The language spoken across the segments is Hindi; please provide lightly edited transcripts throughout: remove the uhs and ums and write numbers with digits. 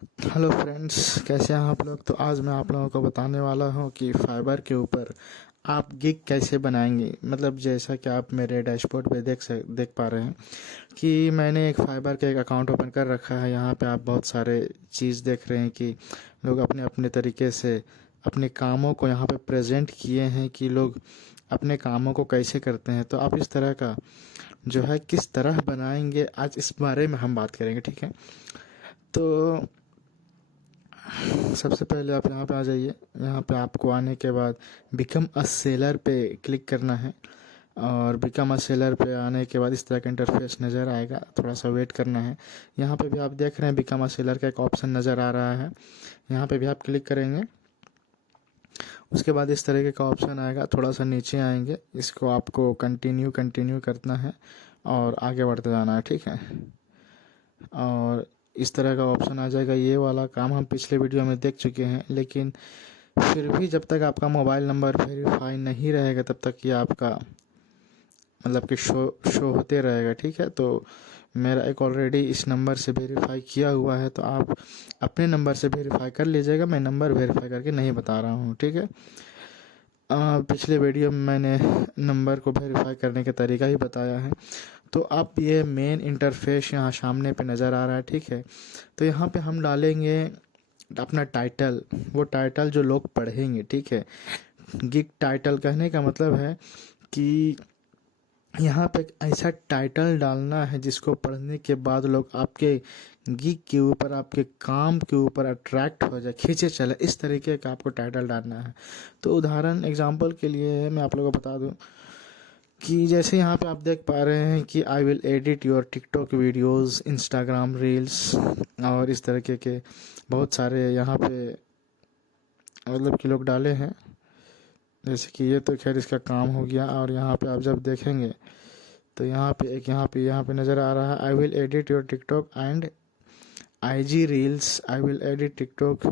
हेलो फ्रेंड्स, कैसे हैं आप लोग। तो आज मैं आप लोगों को बताने वाला हूं कि फाइबर के ऊपर आप गिग कैसे बनाएंगे। मतलब जैसा कि आप मेरे डैशबोर्ड पे देख पा रहे हैं कि मैंने एक फाइबर का एक अकाउंट ओपन कर रखा है। यहाँ पे आप बहुत सारे चीज़ देख रहे हैं कि लोग अपने अपने तरीके से अपने कामों को यहाँ पे प्रेजेंट किए हैं कि लोग अपने कामों को कैसे करते हैं। तो आप इस तरह का जो है किस तरह बनाएंगे, आज इस बारे में हम बात करेंगे, ठीक है। तो सबसे पहले आप यहाँ पे आ जाइए। यहाँ पे आपको आने के बाद बिकम अ सेलर पे क्लिक करना है और बिकम अ सेलर पे आने के बाद इस तरह का इंटरफेस नज़र आएगा। थोड़ा सा वेट करना है। यहाँ पे भी आप देख रहे हैं बिकम अ सेलर का एक ऑप्शन नज़र आ रहा है। यहाँ पे भी आप क्लिक करेंगे। उसके बाद इस तरीके का ऑप्शन आएगा। थोड़ा सा नीचे आएंगे, इसको आपको कंटिन्यू कंटिन्यू करना है और आगे बढ़ते जाना है, ठीक है। और इस तरह का ऑप्शन आ जाएगा। ये वाला काम हम पिछले वीडियो में देख चुके हैं, लेकिन फिर भी जब तक आपका मोबाइल नंबर वेरीफाई नहीं रहेगा तब तक ये आपका मतलब कि शो होते रहेगा, ठीक है। तो मेरा एक ऑलरेडी इस नंबर से वेरीफाई किया हुआ है, तो आप अपने नंबर से वेरीफाई कर लीजिएगा। मैं नंबर वेरीफाई करके नहीं बता रहा हूँ, ठीक है। पिछले वीडियो में मैंने नंबर को वेरीफाई करने का तरीका ही बताया है। तो आप ये मेन इंटरफेस यहाँ सामने पे नज़र आ रहा है, ठीक है। तो यहाँ पे हम डालेंगे अपना टाइटल, वो टाइटल जो लोग पढ़ेंगे, ठीक है। गिग टाइटल कहने का मतलब है कि यहाँ पे एक ऐसा टाइटल डालना है जिसको पढ़ने के बाद लोग आपके गिग के ऊपर, आपके काम के ऊपर अट्रैक्ट हो जाए, खींचे चले। इस तरीके का आपको टाइटल डालना है। तो उदाहरण एग्जांपल के लिए मैं आप लोगों को बता दूं कि जैसे यहाँ पे आप देख पा रहे हैं कि I will edit your TikTok videos, Instagram reels और इस तरीके के बहुत सारे यहाँ पे मतलब कि लोग डाले हैं। जैसे कि ये तो खैर इसका काम हो गया। और यहाँ पे आप जब देखेंगे तो यहाँ पे एक यहाँ पे नज़र आ रहा है I will edit your TikTok and IG reels, I will edit TikTok,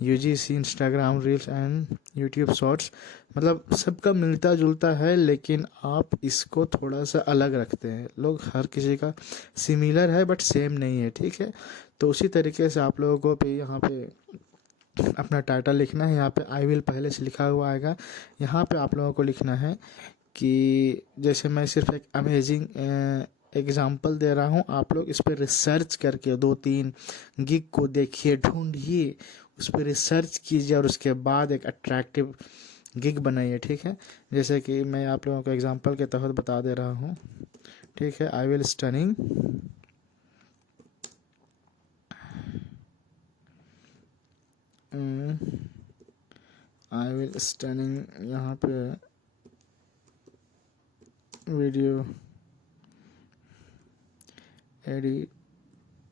UGC Instagram reels and YouTube shorts. मतलब सबका मिलता जुलता है, लेकिन आप इसको थोड़ा सा अलग रखते हैं। लोग हर किसी का सिमिलर है बट सेम नहीं है, ठीक है। तो उसी तरीके से आप लोगों को भी यहाँ पे अपना टाइटल लिखना है। यहाँ पे आई विल पहले से लिखा हुआ आएगा। यहाँ पे आप लोगों को लिखना है कि जैसे मैं सिर्फ एक अमेजिंग एग्जाम्पल दे रहा हूँ, आप लोग इस पर रिसर्च करके 2-3 गिग को देखिए, ढूंढिए, उस पर रिसर्च कीजिए और उसके बाद एक अट्रैक्टिव गिग बनाइए, ठीक है। जैसे कि मैं आप लोगों को एग्जांपल के तहत बता दे रहा हूँ, ठीक है। आई विल स्टनिंग यहाँ पे वीडियो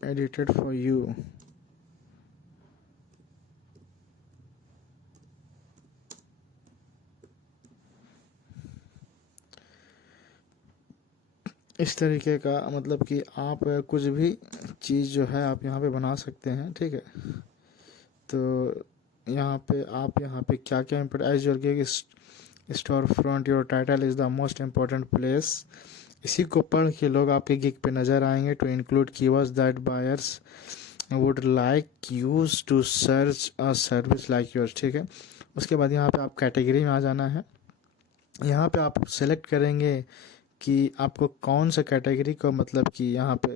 एडिटेड फॉर यू। इस तरीके का मतलब कि आप कुछ भी चीज़ जो है आप यहाँ पे बना सकते हैं, ठीक है। तो यहाँ पे आप यहाँ पे क्या क्या important as your gig storefront your title is the most important place. इसी को पढ़ के लोग आपके गिग पे नज़र आएंगे। To include keywords that buyers would like use to search a service like yours, ठीक है। उसके बाद यहाँ पे आप कैटेगरी में आ जाना है। यहाँ पे आप सेलेक्ट करेंगे कि आपको कौन सा कैटेगरी को मतलब कि यहाँ पे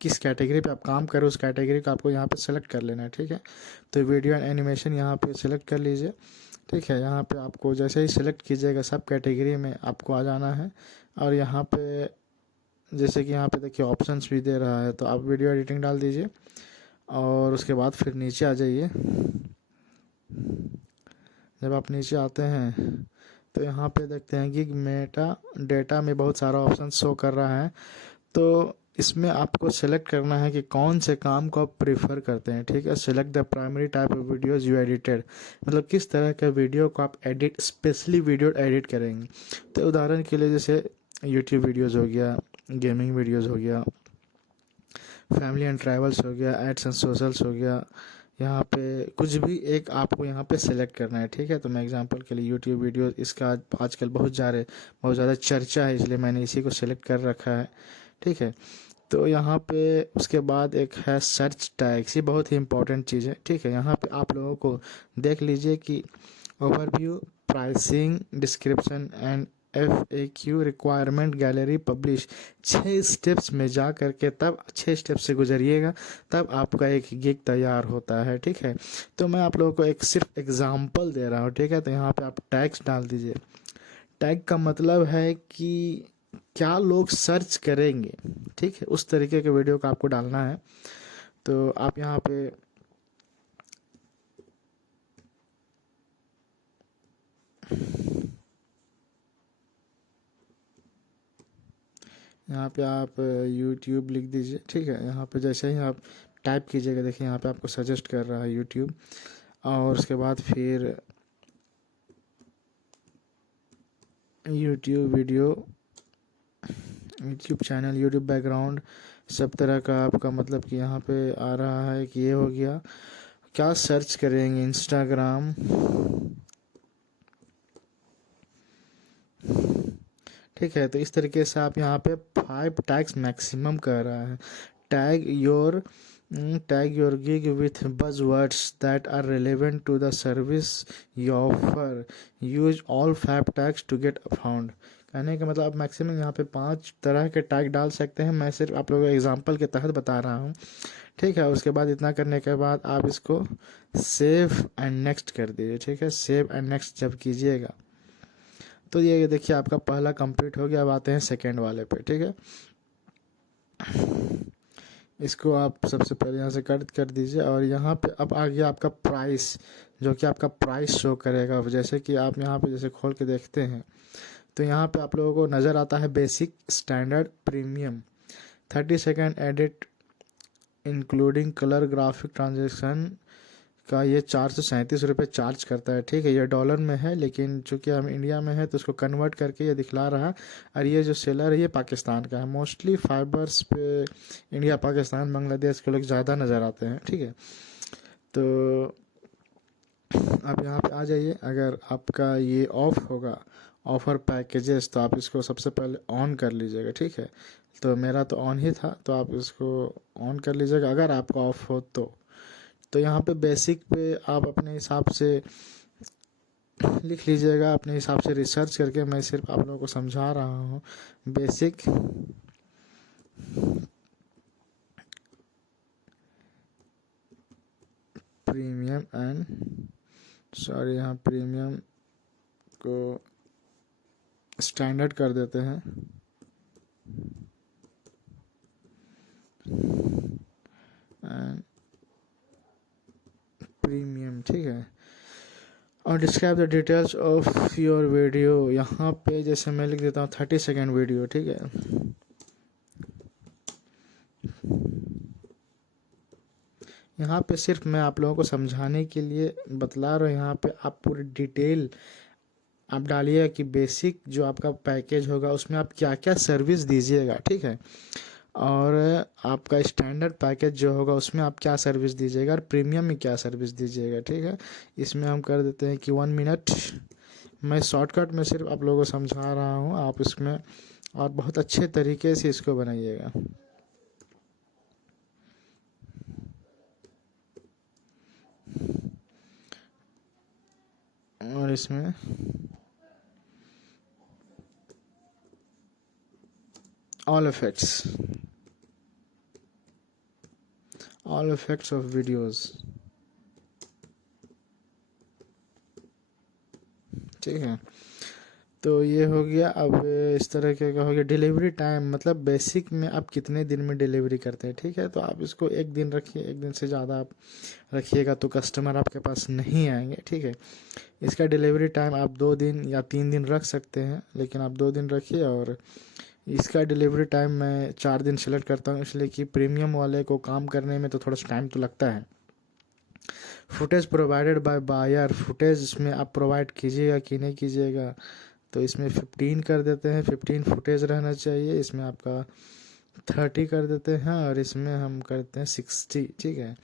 किस कैटेगरी पे आप काम करें, उस कैटेगरी को आपको यहाँ पे सेलेक्ट कर लेना है, ठीक है। तो वीडियो एंड एनिमेशन यहाँ पे सेलेक्ट कर लीजिए, ठीक है। यहाँ पे आपको जैसे ही सेलेक्ट कीजिएगा सब कैटेगरी में आपको आ जाना है। और यहाँ पे जैसे कि यहाँ पे देखिए ऑप्शंस भी दे रहा है, तो आप वीडियो एडिटिंग डाल दीजिए और उसके बाद फिर नीचे आ जाइए। जब आप नीचे आते हैं तो यहाँ पे देखते हैं कि मेटा डेटा में बहुत सारा ऑप्शन शो कर रहा है। तो इसमें आपको सेलेक्ट करना है कि कौन से काम को आप प्रीफर करते हैं, ठीक है। Select the primary type of videos you edited, मतलब किस तरह के वीडियो को आप एडिट, स्पेशली वीडियो एडिट करेंगे। तो उदाहरण के लिए जैसे यूट्यूब वीडियोज़ हो गया, गेमिंग वीडियोज़ हो गया, फैमिली एंड ट्रैवल्स हो गया, एड्स एंड सोशल्स हो गया। यहाँ पे कुछ भी एक आपको यहाँ पे सेलेक्ट करना है, ठीक है। तो मैं एग्जांपल के लिए यूट्यूब वीडियो, इसका आजकल बहुत ज़्यादा चर्चा है, इसलिए मैंने इसी को सेलेक्ट कर रखा है, ठीक है। तो यहाँ पे उसके बाद एक है सर्च टैग्स, ये बहुत ही इंपॉर्टेंट चीज़ है, ठीक है। यहाँ पे आप लोगों को देख लीजिए कि overview, pricing, description and FAQ, requirement, gallery, publish, 6 steps में जा करके तब 6 स्टेप्स से गुजरिएगा, तब आपका एक गिग तैयार होता है, ठीक है। तो मैं आप लोगों को एक सिर्फ एग्जांपल दे रहा हूँ, ठीक है। तो यहाँ पे आप टैग्स डाल दीजिए। टैग का मतलब है कि क्या लोग सर्च करेंगे, ठीक है, उस तरीके के वीडियो का आपको डालना है। तो आप यहाँ पे आप YouTube लिख दीजिए, ठीक है। यहाँ पे जैसे ही आप टाइप कीजिएगा, देखिए यहाँ पे आपको सजेस्ट कर रहा है YouTube, और उसके बाद फिर YouTube video, YouTube channel, YouTube background, सब तरह का आपका मतलब कि यहाँ पे आ रहा है कि ये हो गया। क्या सर्च करेंगे? इंस्टाग्राम, ठीक है। तो इस तरीके से आप यहाँ पे 5 टैग्स मैक्सिमम कर रहा है। Tag your tag your gig with buzzwords that are relevant to the service you offer, use all 5 tags to get found. कहने का मतलब आप मैक्सिमम यहाँ पे 5 तरह के टैग डाल सकते हैं। मैं सिर्फ आप लोगों को एग्जांपल के तहत बता रहा हूँ, ठीक है। उसके बाद इतना करने के बाद आप इसको सेव एंड नेक्स्ट कर दीजिए, ठीक है। सेव एंड नेक्स्ट जब कीजिएगा तो ये देखिए आपका पहला कंप्लीट हो गया। अब आते हैं सेकेंड वाले पे, ठीक है। इसको आप सबसे पहले यहाँ से कट कर दीजिए, और यहाँ पे अब आ गया आपका प्राइस, जो कि आपका प्राइस शो करेगा। जैसे कि आप यहाँ पे जैसे खोल के देखते हैं तो यहाँ पे आप लोगों को नज़र आता है basic, standard, premium, 30 second edit including colour graphic transaction का ये 437 रुपये चार्ज करता है, ठीक है। ये डॉलर में है, लेकिन चूंकि हम इंडिया में है तो उसको कन्वर्ट करके ये दिखला रहा है। और ये जो सेलर है ये पाकिस्तान का है। मोस्टली फाइबर्स पे इंडिया, पाकिस्तान, बांग्लादेश के लोग ज़्यादा नज़र आते हैं, ठीक है। तो आप यहाँ पे आ जाइए। अगर आपका ये ऑफ होगा, ऑफ़र पैकेजेस, तो आप इसको सबसे पहले ऑन कर लीजिएगा, ठीक है। तो मेरा तो ऑन ही था, तो आप इसको ऑन कर लीजिएगा अगर आपका ऑफ हो तो यहाँ पे बेसिक पे आप अपने हिसाब से लिख लीजिएगा, अपने हिसाब से रिसर्च करके। मैं सिर्फ आप लोगों को समझा रहा हूँ। बेसिक, प्रीमियम एंड सॉरी, यहाँ प्रीमियम को स्टैंडर्ड कर देते हैं, एंड प्रीमियम, ठीक है। और describe the details of your video, यहाँ पे जैसे मैं लिख देता हूँ 30 सेकेंड वीडियो, ठीक है। यहाँ पे सिर्फ मैं आप लोगों को समझाने के लिए बतला रहा हूँ। यहाँ पे आप पूरी डिटेल आप डालिएगा कि बेसिक जो आपका पैकेज होगा उसमें आप क्या क्या सर्विस दीजिएगा, ठीक है। और आपका स्टैंडर्ड पैकेज जो होगा उसमें आप क्या सर्विस दीजिएगा, और प्रीमियम में क्या सर्विस दीजिएगा, ठीक है। इसमें हम कर देते हैं कि 1 मिनट। मैं शॉर्टकट में सिर्फ आप लोगों को समझा रहा हूँ, आप इसमें और बहुत अच्छे तरीके से इसको बनाइएगा। और इसमें ऑल इफेक्ट्स ऑफ वीडियोस, ठीक है। तो ये हो गया। अब इस तरह के का हो गया। डिलीवरी टाइम मतलब बेसिक में आप कितने दिन में डिलीवरी करते हैं, ठीक है। तो आप इसको 1 दिन रखिए, 1 दिन से ज़्यादा आप रखिएगा तो कस्टमर आपके पास नहीं आएंगे, ठीक है। इसका डिलीवरी टाइम आप 2 दिन या 3 दिन रख सकते हैं, लेकिन आप 2 दिन रखिए। और इसका डिलीवरी टाइम मैं 4 दिन सेलेक्ट करता हूँ, इसलिए कि प्रीमियम वाले को काम करने में तो थोड़ा सा टाइम तो लगता है। Footage provided by buyer, footage इसमें आप प्रोवाइड कीजिएगा कि नहीं कीजिएगा। तो इसमें 15 कर देते हैं, 15 फुटेज रहना चाहिए। इसमें आपका 30 कर देते हैं, और इसमें हम करते हैं 60, ठीक है।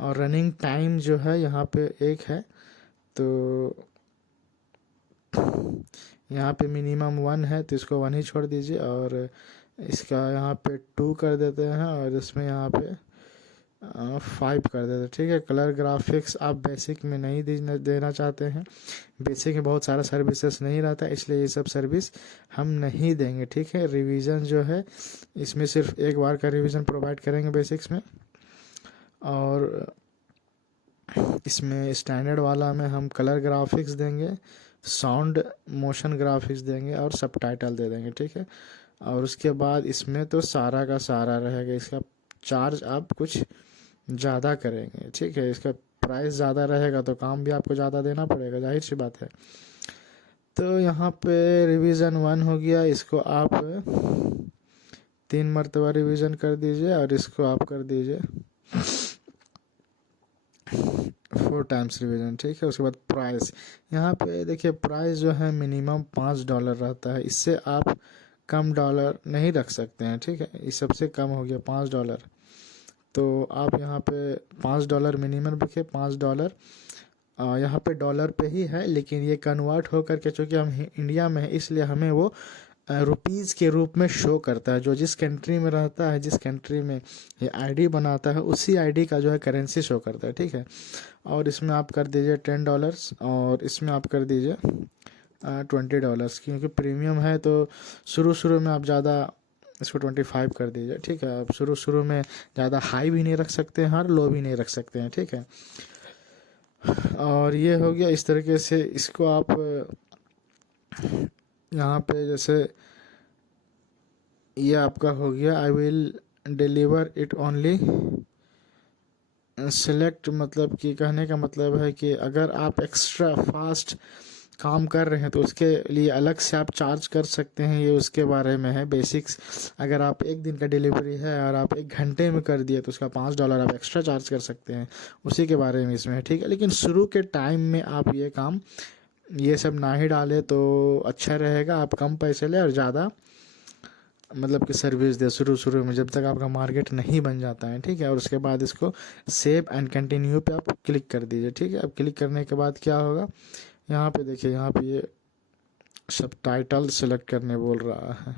और रनिंग टाइम जो है यहाँ पे 1 है, तो यहाँ पे मिनिमम 1 है, तो इसको 1 ही छोड़ दीजिए। और इसका यहाँ पे 2 कर देते हैं और इसमें यहाँ पे 5 कर देते हैं। ठीक है, कलर ग्राफिक्स आप बेसिक में नहीं देना चाहते हैं, बेसिक में बहुत सारा सर्विसेज नहीं रहता, इसलिए ये सब सर्विस हम नहीं देंगे। ठीक है, रिवीजन जो है इसमें सिर्फ एक बार का रिवीजन प्रोवाइड करेंगे बेसिक्स में, और इसमें स्टैंडर्ड वाला में हम कलर ग्राफिक्स देंगे, साउंड मोशन ग्राफिक्स देंगे और सबटाइटल दे देंगे। ठीक है, और उसके बाद इसमें तो सारा का सारा रहेगा, इसका चार्ज आप कुछ ज़्यादा करेंगे। ठीक है, इसका प्राइस ज़्यादा रहेगा तो काम भी आपको ज़्यादा देना पड़ेगा, जाहिर सी बात है। तो यहाँ पे रिवीजन 1 हो गया, इसको आप 3 मरतबा रिवीजन कर दीजिए और इसको आप कर दीजिए 4 टाइम्स रिवीजन। ठीक है, उसके बाद प्राइस, यहाँ पे देखिए प्राइस जो है मिनिमम $5 रहता है, इससे आप कम डॉलर नहीं रख सकते हैं। ठीक है, इस सबसे कम हो गया $5, तो आप यहाँ पे $5 मिनिमम रखिए। $5 यहाँ पे डॉलर पे ही है, लेकिन ये कन्वर्ट हो करके चूँकि हम इंडिया में है इसलिए हमें वो रुपीज़ के रूप में शो करता है। जो जिस कंट्री में रहता है, जिस कंट्री में ये आईडी बनाता है, उसी आईडी का जो है करेंसी शो करता है। ठीक है, और इसमें आप कर दीजिए $10 और इसमें आप कर दीजिए $20, क्योंकि प्रीमियम है तो शुरू में आप ज़्यादा इसको 25 कर दीजिए। ठीक है, आप शुरू में ज़्यादा हाई भी नहीं रख सकते हैं और लो भी नहीं रख सकते हैं। ठीक है, और ये हो गया इस तरीके से। इसको आप यहाँ पे जैसे ये आपका हो गया, I will deliver it only select, मतलब कि कहने का मतलब है कि अगर आप एक्स्ट्रा फास्ट काम कर रहे हैं तो उसके लिए अलग से आप चार्ज कर सकते हैं, ये उसके बारे में है बेसिक्स। अगर आप 1 दिन का डिलीवरी है और आप 1 घंटे में कर दिए तो उसका $5 आप एक्स्ट्रा चार्ज कर सकते हैं, उसी के बारे में इसमें है। ठीक है, लेकिन शुरू के टाइम में आप ये काम ये सब ना ही डालें तो अच्छा रहेगा, आप कम पैसे लें और ज़्यादा मतलब कि सर्विस दे शुरू में, जब तक आपका मार्केट नहीं बन जाता है। ठीक है, और उसके बाद इसको सेव एंड कंटिन्यू पे आप क्लिक कर दीजिए। ठीक है, अब क्लिक करने के बाद क्या होगा, यहाँ पे देखिए, यहाँ पे ये सब टाइटल सेलेक्ट करने बोल रहा है,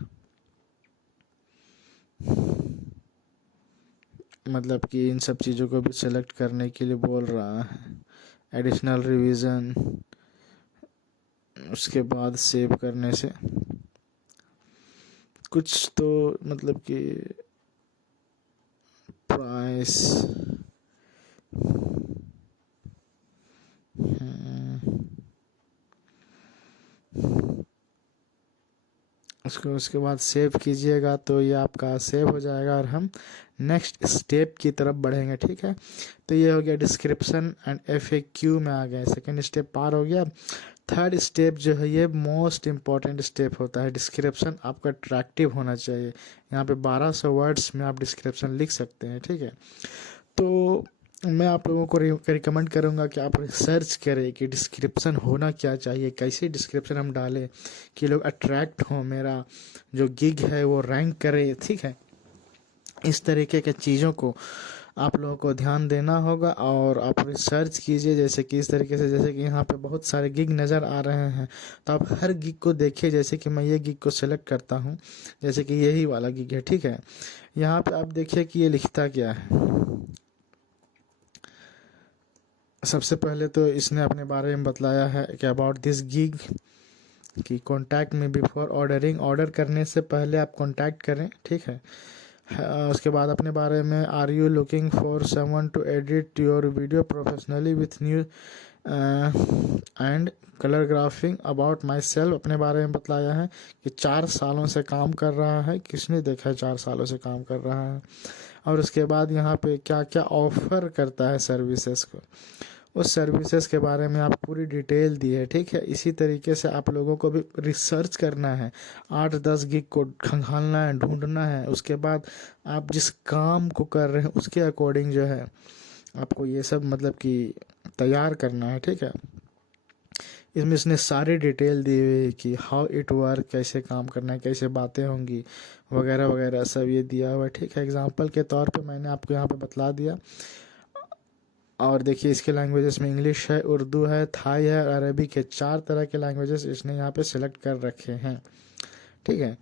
मतलब कि इन सब चीज़ों को भी सेलेक्ट करने के लिए बोल रहा है। एडिशनल रिवीजन, उसके बाद सेव करने से कुछ तो मतलब कि प्राइस उसके बाद सेव कीजिएगा तो ये आपका सेव हो जाएगा और हम नेक्स्ट स्टेप की तरफ बढ़ेंगे। ठीक है, तो ये हो गया डिस्क्रिप्शन एंड FAQ में आ गए, सेकेंड स्टेप पार हो गया। थर्ड स्टेप जो है ये मोस्ट इम्पॉर्टेंट स्टेप होता है, डिस्क्रिप्शन आपका अट्रैक्टिव होना चाहिए। यहाँ पे 1200 वर्ड्स में आप डिस्क्रिप्शन लिख सकते हैं। ठीक है, तो मैं आप लोगों को रिकमेंड करूँगा कि आप रिसर्च करें कि डिस्क्रिप्शन होना क्या चाहिए, कैसे डिस्क्रिप्शन हम डालें कि लोग अट्रैक्ट हों, मेरा जो गिग है वो रैंक करे। ठीक है, इस तरीके के चीज़ों को आप लोगों को ध्यान देना होगा और आप रिसर्च कीजिए, जैसे कि इस तरीके से, जैसे कि यहाँ पे बहुत सारे गिग नज़र आ रहे हैं तो आप हर गिग को देखिए। जैसे कि मैं ये गिग को सेलेक्ट करता हूँ, जैसे कि यही वाला गिग है। ठीक है, यहाँ पे आप देखिए कि ये लिखता क्या है। सबसे पहले तो इसने अपने बारे में बतलाया है कि अबाउट दिस गिग कि कॉन्टैक्ट में बिफोर ऑर्डरिंग, ऑर्डर करने से पहले आप कॉन्टैक्ट करें। ठीक है, उसके बाद अपने बारे में, are you looking for someone to edit your video professionally with new and colour grading. About myself, अपने बारे में बतलाया है कि 4 सालों से काम कर रहा है, किसने देखा है 4 सालों से काम कर रहा है। और उसके बाद यहाँ पे क्या क्या ऑफ़र करता है सर्विसेज को, उस सर्विसेज के बारे में आप पूरी डिटेल दी है। ठीक है, इसी तरीके से आप लोगों को भी रिसर्च करना है, 8-10 गिग को खंगालना है, ढूंढना है। उसके बाद आप जिस काम को कर रहे हैं उसके अकॉर्डिंग जो है आपको ये सब मतलब कि तैयार करना है। ठीक है, इसमें इसने सारी डिटेल दी हुई है कि हाउ इट वर्क, कैसे काम करना है, कैसे बातें होंगी वगैरह वगैरह, सब ये दिया हुआ है। ठीक है, एग्जांपल के तौर पे मैंने आपको यहाँ पे बतला दिया। और देखिए इसके लैंग्वेजेस में इंग्लिश है, उर्दू है, थाई है, अरबिक है, 4 तरह के लैंग्वेजेस इसने यहाँ पे सिलेक्ट कर रखे हैं। ठीक है,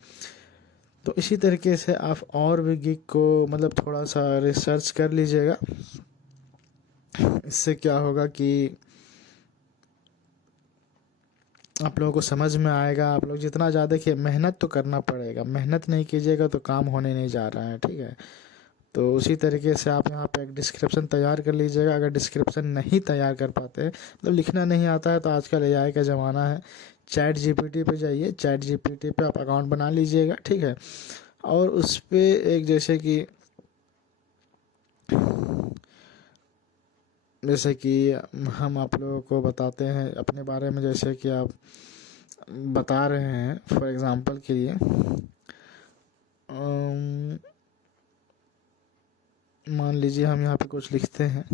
तो इसी तरीके से आप और भी गिग को मतलब थोड़ा सा रिसर्च कर लीजिएगा। इससे क्या होगा कि आप लोगों को समझ में आएगा। आप लोग जितना ज़्यादा, देखिए मेहनत तो करना पड़ेगा, मेहनत नहीं कीजिएगा तो काम होने नहीं जा रहा है, ठीक है। तो उसी तरीके से आप यहाँ पे एक डिस्क्रिप्शन तैयार कर लीजिएगा। अगर डिस्क्रिप्शन नहीं तैयार कर पाते हैं, मतलब लिखना नहीं आता है, तो आजकल एआई का ज़माना है, चैट जीपीटी पे जाइए, चैट जीपीटी पे आप अकाउंट बना लीजिएगा, ठीक है। और उस पर एक जैसे कि हम आप लोगों को बताते हैं अपने बारे में, जैसे कि आप बता रहे हैं फॉर एग्ज़ाम्पल के लिए मान लीजिए हम यहाँ पे कुछ लिखते हैं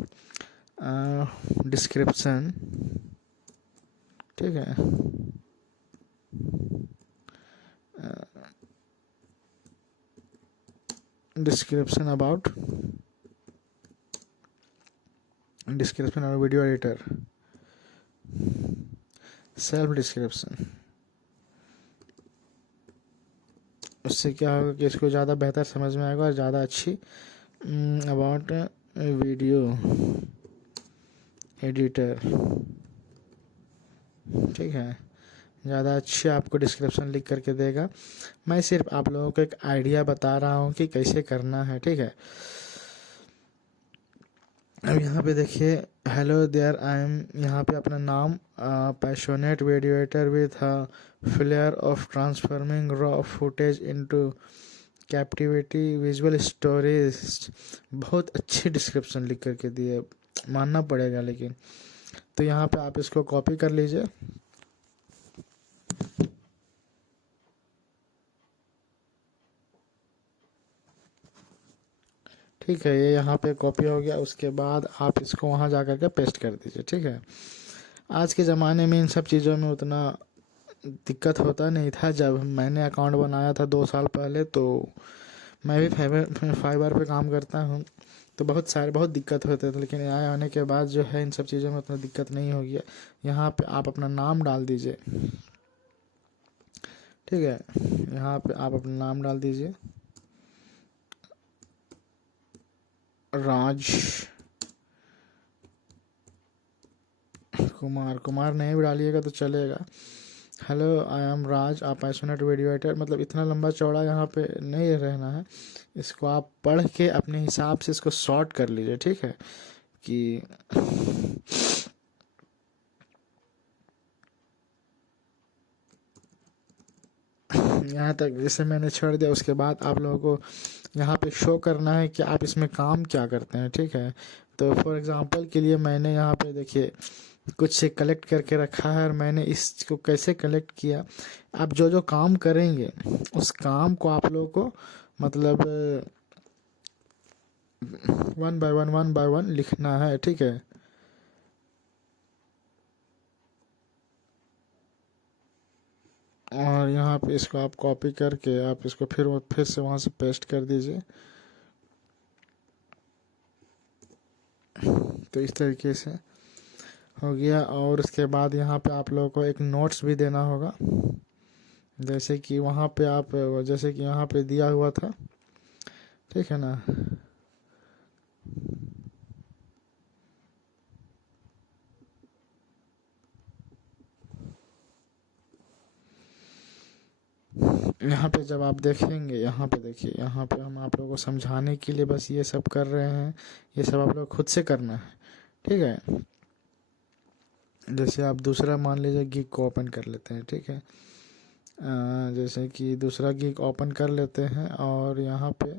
डिस्क्रिप्शन, ठीक है। डिस्क्रिप्शन अबाउट डिस्क्रिप्शन और वीडियो एडिटर, सेल्फ डिस्क्रिप्शन। उससे क्या होगा कि इसको ज़्यादा बेहतर समझ में आएगा और ज़्यादा अच्छी अबाउट वीडियो एडिटर, ठीक है। ज़्यादा अच्छी आपको डिस्क्रिप्शन लिख करके देगा। मैं सिर्फ आप लोगों को एक आइडिया बता रहा हूँ कि कैसे करना है, ठीक है। अब यहाँ पे देखिए, हेलो देयर आई एम, यहाँ पे अपना नाम, passionate video editor with flair of transforming raw footage into captivity visual storage. बहुत अच्छी डिस्क्रिप्शन लिख करके दी है, मानना पड़ेगा। लेकिन तो यहाँ पे आप इसको कॉपी कर लीजिए, ठीक है। ये यहाँ पे कॉपी हो गया। उसके बाद आप इसको वहाँ जा कर के पेस्ट कर दीजिए, ठीक है। आज के ज़माने में इन सब चीज़ों में उतना दिक्कत होता नहीं था। जब मैंने अकाउंट बनाया था 2 साल पहले, तो मैं भी फाइवर पे काम करता हूँ, तो बहुत दिक्कत होते थे। लेकिन एआई आने के बाद जो है इन सब चीज़ों में उतना दिक्कत नहीं हो गया। यहाँ पे आप अपना नाम डाल दीजिए, ठीक है। यहाँ पे आप अपना नाम डाल दीजिए, राज कुमार नहीं भी डालिएगा तो चलेगा। हेलो आई एम राज, आप पैशनेट वीडियो एडिटर, मतलब इतना लंबा चौड़ा यहाँ पे नहीं रहना है। इसको आप पढ़ के अपने हिसाब से इसको शॉर्ट कर लीजिए, ठीक है। कि यहाँ तक जैसे मैंने छोड़ दिया। उसके बाद आप लोगों को यहाँ पे शो करना है कि आप इसमें काम क्या करते हैं, ठीक है। तो फॉर एग्ज़ाम्पल के लिए मैंने यहाँ पे देखिए कुछ से कलेक्ट करके रखा है, और मैंने इसको कैसे कलेक्ट किया। आप जो जो काम करेंगे उस काम को आप लोगों को मतलब 1 बाय 1 लिखना है, ठीक है। और यहाँ पे इसको आप कॉपी करके आप इसको फिर से वहाँ से पेस्ट कर दीजिए। तो इस तरीके से हो गया। और उसके बाद यहाँ पे आप लोगों को एक नोट्स भी देना होगा, जैसे कि वहाँ पे आप जैसे कि यहाँ पे दिया हुआ था, ठीक है ना। यहाँ पे जब आप देखेंगे, यहाँ पे देखिए, यहाँ पे हम आप लोगों को समझाने के लिए बस ये सब कर रहे हैं। ये सब आप लोग खुद से करना है, ठीक है। जैसे आप दूसरा मान लीजिए गिग को ओपन कर लेते हैं, ठीक है। जैसे कि दूसरा गिग ओपन कर लेते हैं, और यहाँ पे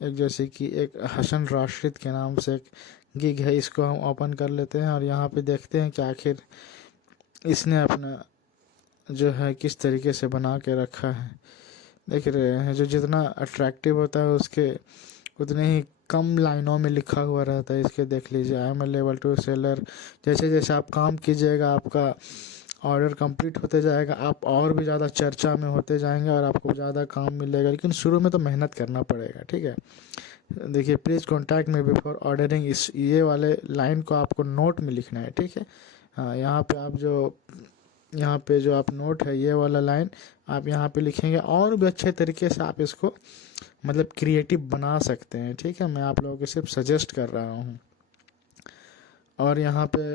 एक जैसे कि एक हसन राशिद के नाम से एक गिग है, इसको हम ओपन कर लेते हैं। और यहाँ पे देखते हैं कि आखिर इसने अपना जो है किस तरीके से बना के रखा है। देख रहे हैं, जो जितना अट्रैक्टिव होता है उसके उतने ही कम लाइनों में लिखा हुआ रहता है। इसके देख लीजिए, I am a level 2 seller. जैसे जैसे आप काम कीजिएगा आपका ऑर्डर कंप्लीट होते जाएगा, आप और भी ज़्यादा चर्चा में होते जाएंगे और आपको ज़्यादा काम मिलेगा। लेकिन शुरू में तो मेहनत करना पड़ेगा, ठीक है। देखिए, प्लीज़ कॉन्टैक्ट में बिफोर ऑर्डरिंग, इस ये वाले लाइन को आपको नोट में लिखना है, ठीक है। हाँ, यहाँ पे आप जो यहाँ पे जो आप नोट है ये वाला लाइन आप यहाँ पे लिखेंगे और भी अच्छे तरीके से आप इसको मतलब क्रिएटिव बना सकते हैं। ठीक है, मैं आप लोगों को सिर्फ सजेस्ट कर रहा हूँ। और यहाँ पे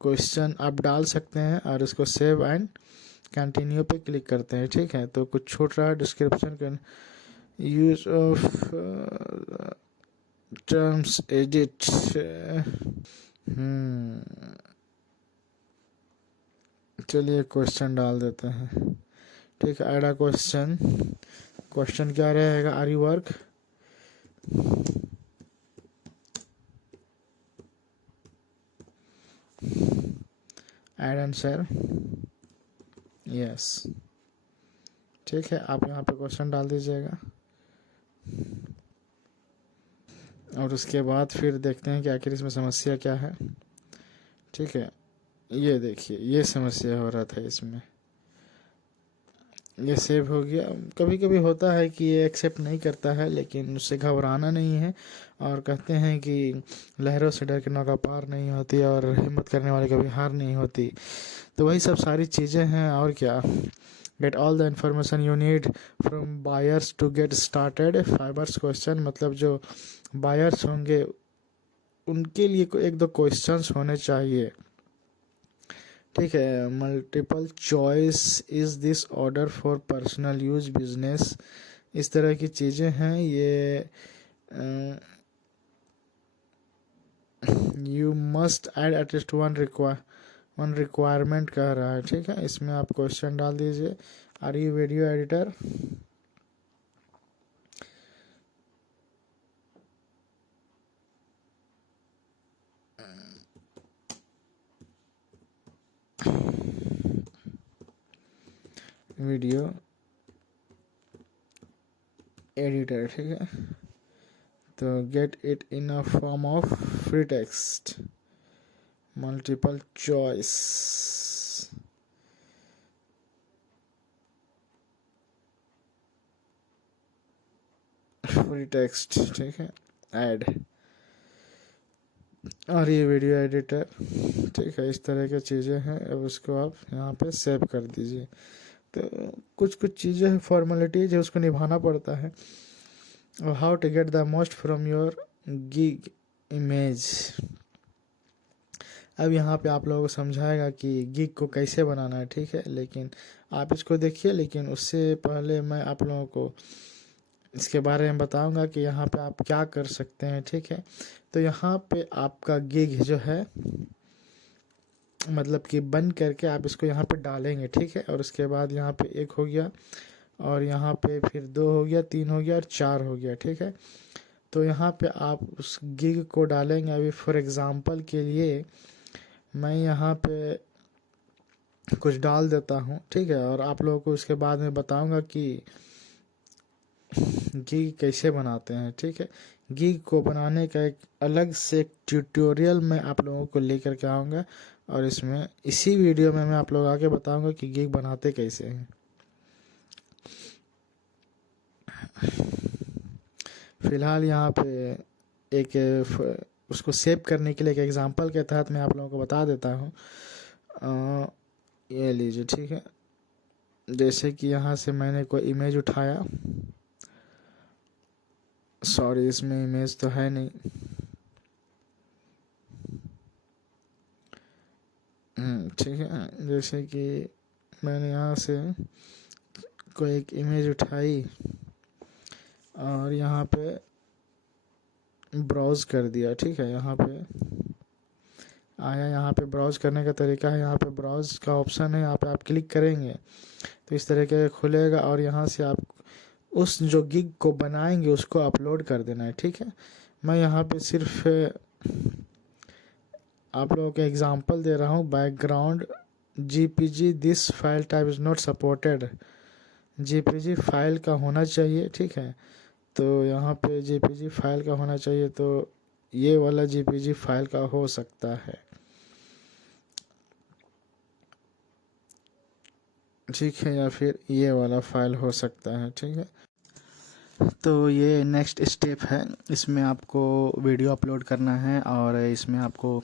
क्वेश्चन आप डाल सकते हैं और इसको सेव एंड कंटिन्यू पे क्लिक करते हैं। ठीक है, तो कुछ छूट रहा है डिस्क्रिप्शन का यूज ऑफ टर्म्स एडिट। चलिए क्वेश्चन डाल देते हैं। ठीक है, ऐड अ क्वेश्चन। क्वेश्चन क्या रहेगा? Are you work? Add answer yes. ठीक है, आप यहाँ पे क्वेश्चन डाल दीजिएगा और उसके बाद फिर देखते हैं कि आखिर इसमें समस्या क्या है। ठीक है, ये देखिए ये समस्या हो रहा था इसमें। ये सेव हो गया। कभी कभी होता है कि ये एक्सेप्ट नहीं करता है, लेकिन उससे घबराना नहीं है। और कहते हैं कि लहरों से डर के नौका पार नहीं होती और हिम्मत करने वाले कभी हार नहीं होती। तो वही सब सारी चीज़ें हैं और क्या। Get all the information you need from buyers to get started. Fiverr's question मतलब जो बायर्स होंगे उनके लिए एक दो क्वेश्चंस होने चाहिए। ठीक है, multiple choice is this order for personal use business, इस तरह की चीज़ें हैं ये। You must add at least one requirement कह रहा है। ठीक है, इसमें आप क्वेश्चन डाल दीजिए। Are you video editor? Video editor. ठीक है, तो get it in a form of free text, multiple choice. Free text. ठीक है, ऐड। और ये वीडियो एडिटर। ठीक है, इस तरह की चीज़ें हैं। अब उसको आप यहाँ पे सेव कर दीजिए। तो कुछ कुछ चीज़ें हैं, फॉर्मेलिटीज है, उसको निभाना पड़ता है। और how to get the most from your gig image. अब यहाँ पे आप लोगों को समझाएगा कि गिग को कैसे बनाना है। ठीक है, लेकिन आप इसको देखिए, लेकिन उससे पहले मैं आप लोगों को इसके बारे में बताऊंगा कि यहाँ पे आप क्या कर सकते हैं। ठीक है, तो यहाँ पे आपका गिग जो है मतलब कि बंद करके आप इसको यहाँ पे डालेंगे। ठीक है, और उसके बाद यहाँ पे 1 हो गया और यहाँ पे फिर 2 हो गया, 3 हो गया और 4 हो गया। ठीक है, तो यहाँ पे आप उस गिग को डालेंगे। अभी फॉर एग्ज़ाम्पल के लिए मैं यहाँ पे कुछ डाल देता हूँ। ठीक है, और आप लोगों को उसके बाद में बताऊँगा कि गिग कैसे बनाते हैं। ठीक है, गिग को बनाने का एक अलग से ट्यूटोरियल मैं आप लोगों को लेकर के आऊँगा और इसमें इसी वीडियो में मैं आप लोगों को आगे बताऊँगा कि गिग बनाते कैसे हैं। फ़िलहाल यहाँ पे उसको सेव करने के लिए एक एग्ज़ाम्पल के तहत मैं आप लोगों को बता देता हूँ। ये लीजिए। ठीक है, जैसे कि यहाँ से मैंने कोई इमेज उठाया। सॉरी, इसमें इमेज तो है नहीं। ठीक है, जैसे कि मैंने यहाँ से कोई एक इमेज उठाई और यहाँ पे ब्राउज़ कर दिया। ठीक है, यहाँ पे आया। यहाँ पे ब्राउज़ करने का तरीका है, यहाँ पे ब्राउज़ का ऑप्शन है, यहाँ पे आप क्लिक करेंगे तो इस तरीके का खुलेगा और यहाँ से आप उस जो गिग को बनाएंगे उसको अपलोड कर देना है। ठीक है, मैं यहाँ पे सिर्फ आप लोगों को एग्जांपल दे रहा हूँ। Background GPG this file type is not supported. GPG file का होना चाहिए। ठीक है, तो यहाँ पे जीपीजी फाइल का होना चाहिए, तो ये वाला जीपीजी फाइल का हो सकता है। ठीक है, या फिर ये वाला फाइल हो सकता है। ठीक है, तो ये नेक्स्ट स्टेप है, इसमें आपको वीडियो अपलोड करना है और इसमें आपको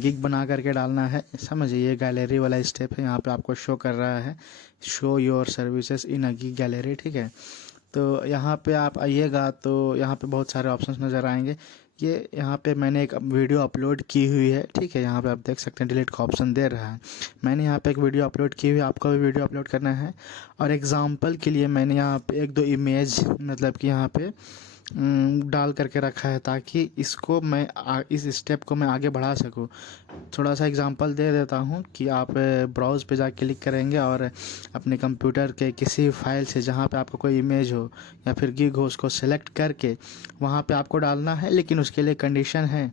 गिग बना करके डालना है। समझिए ये गैलरी वाला स्टेप है, यहाँ पे आपको शो कर रहा है show your services in a gig gallery, ठीक है। तो यहाँ पे आप आइएगा तो यहाँ पे बहुत सारे ऑप्शंस नज़र आएंगे। ये यहाँ पे मैंने एक वीडियो अपलोड की हुई है, ठीक है। यहाँ पे आप देख सकते हैं डिलीट का ऑप्शन दे रहा है। मैंने यहाँ पे एक वीडियो अपलोड की हुई है, आपको भी वीडियो अपलोड करना है। और एग्जांपल के लिए मैंने यहाँ पे एक दो इमेज मतलब कि यहाँ पे डाल करके रखा है, ताकि इसको मैं इस स्टेप को मैं आगे बढ़ा सकूँ। थोड़ा सा एग्जांपल दे देता हूँ कि आप ब्राउज़ पे जा क्लिक करेंगे और अपने कंप्यूटर के किसी फाइल से जहाँ पे आपको कोई इमेज हो या फिर गिग हो उसको सेलेक्ट करके वहाँ पे आपको डालना है। लेकिन उसके लिए कंडीशन है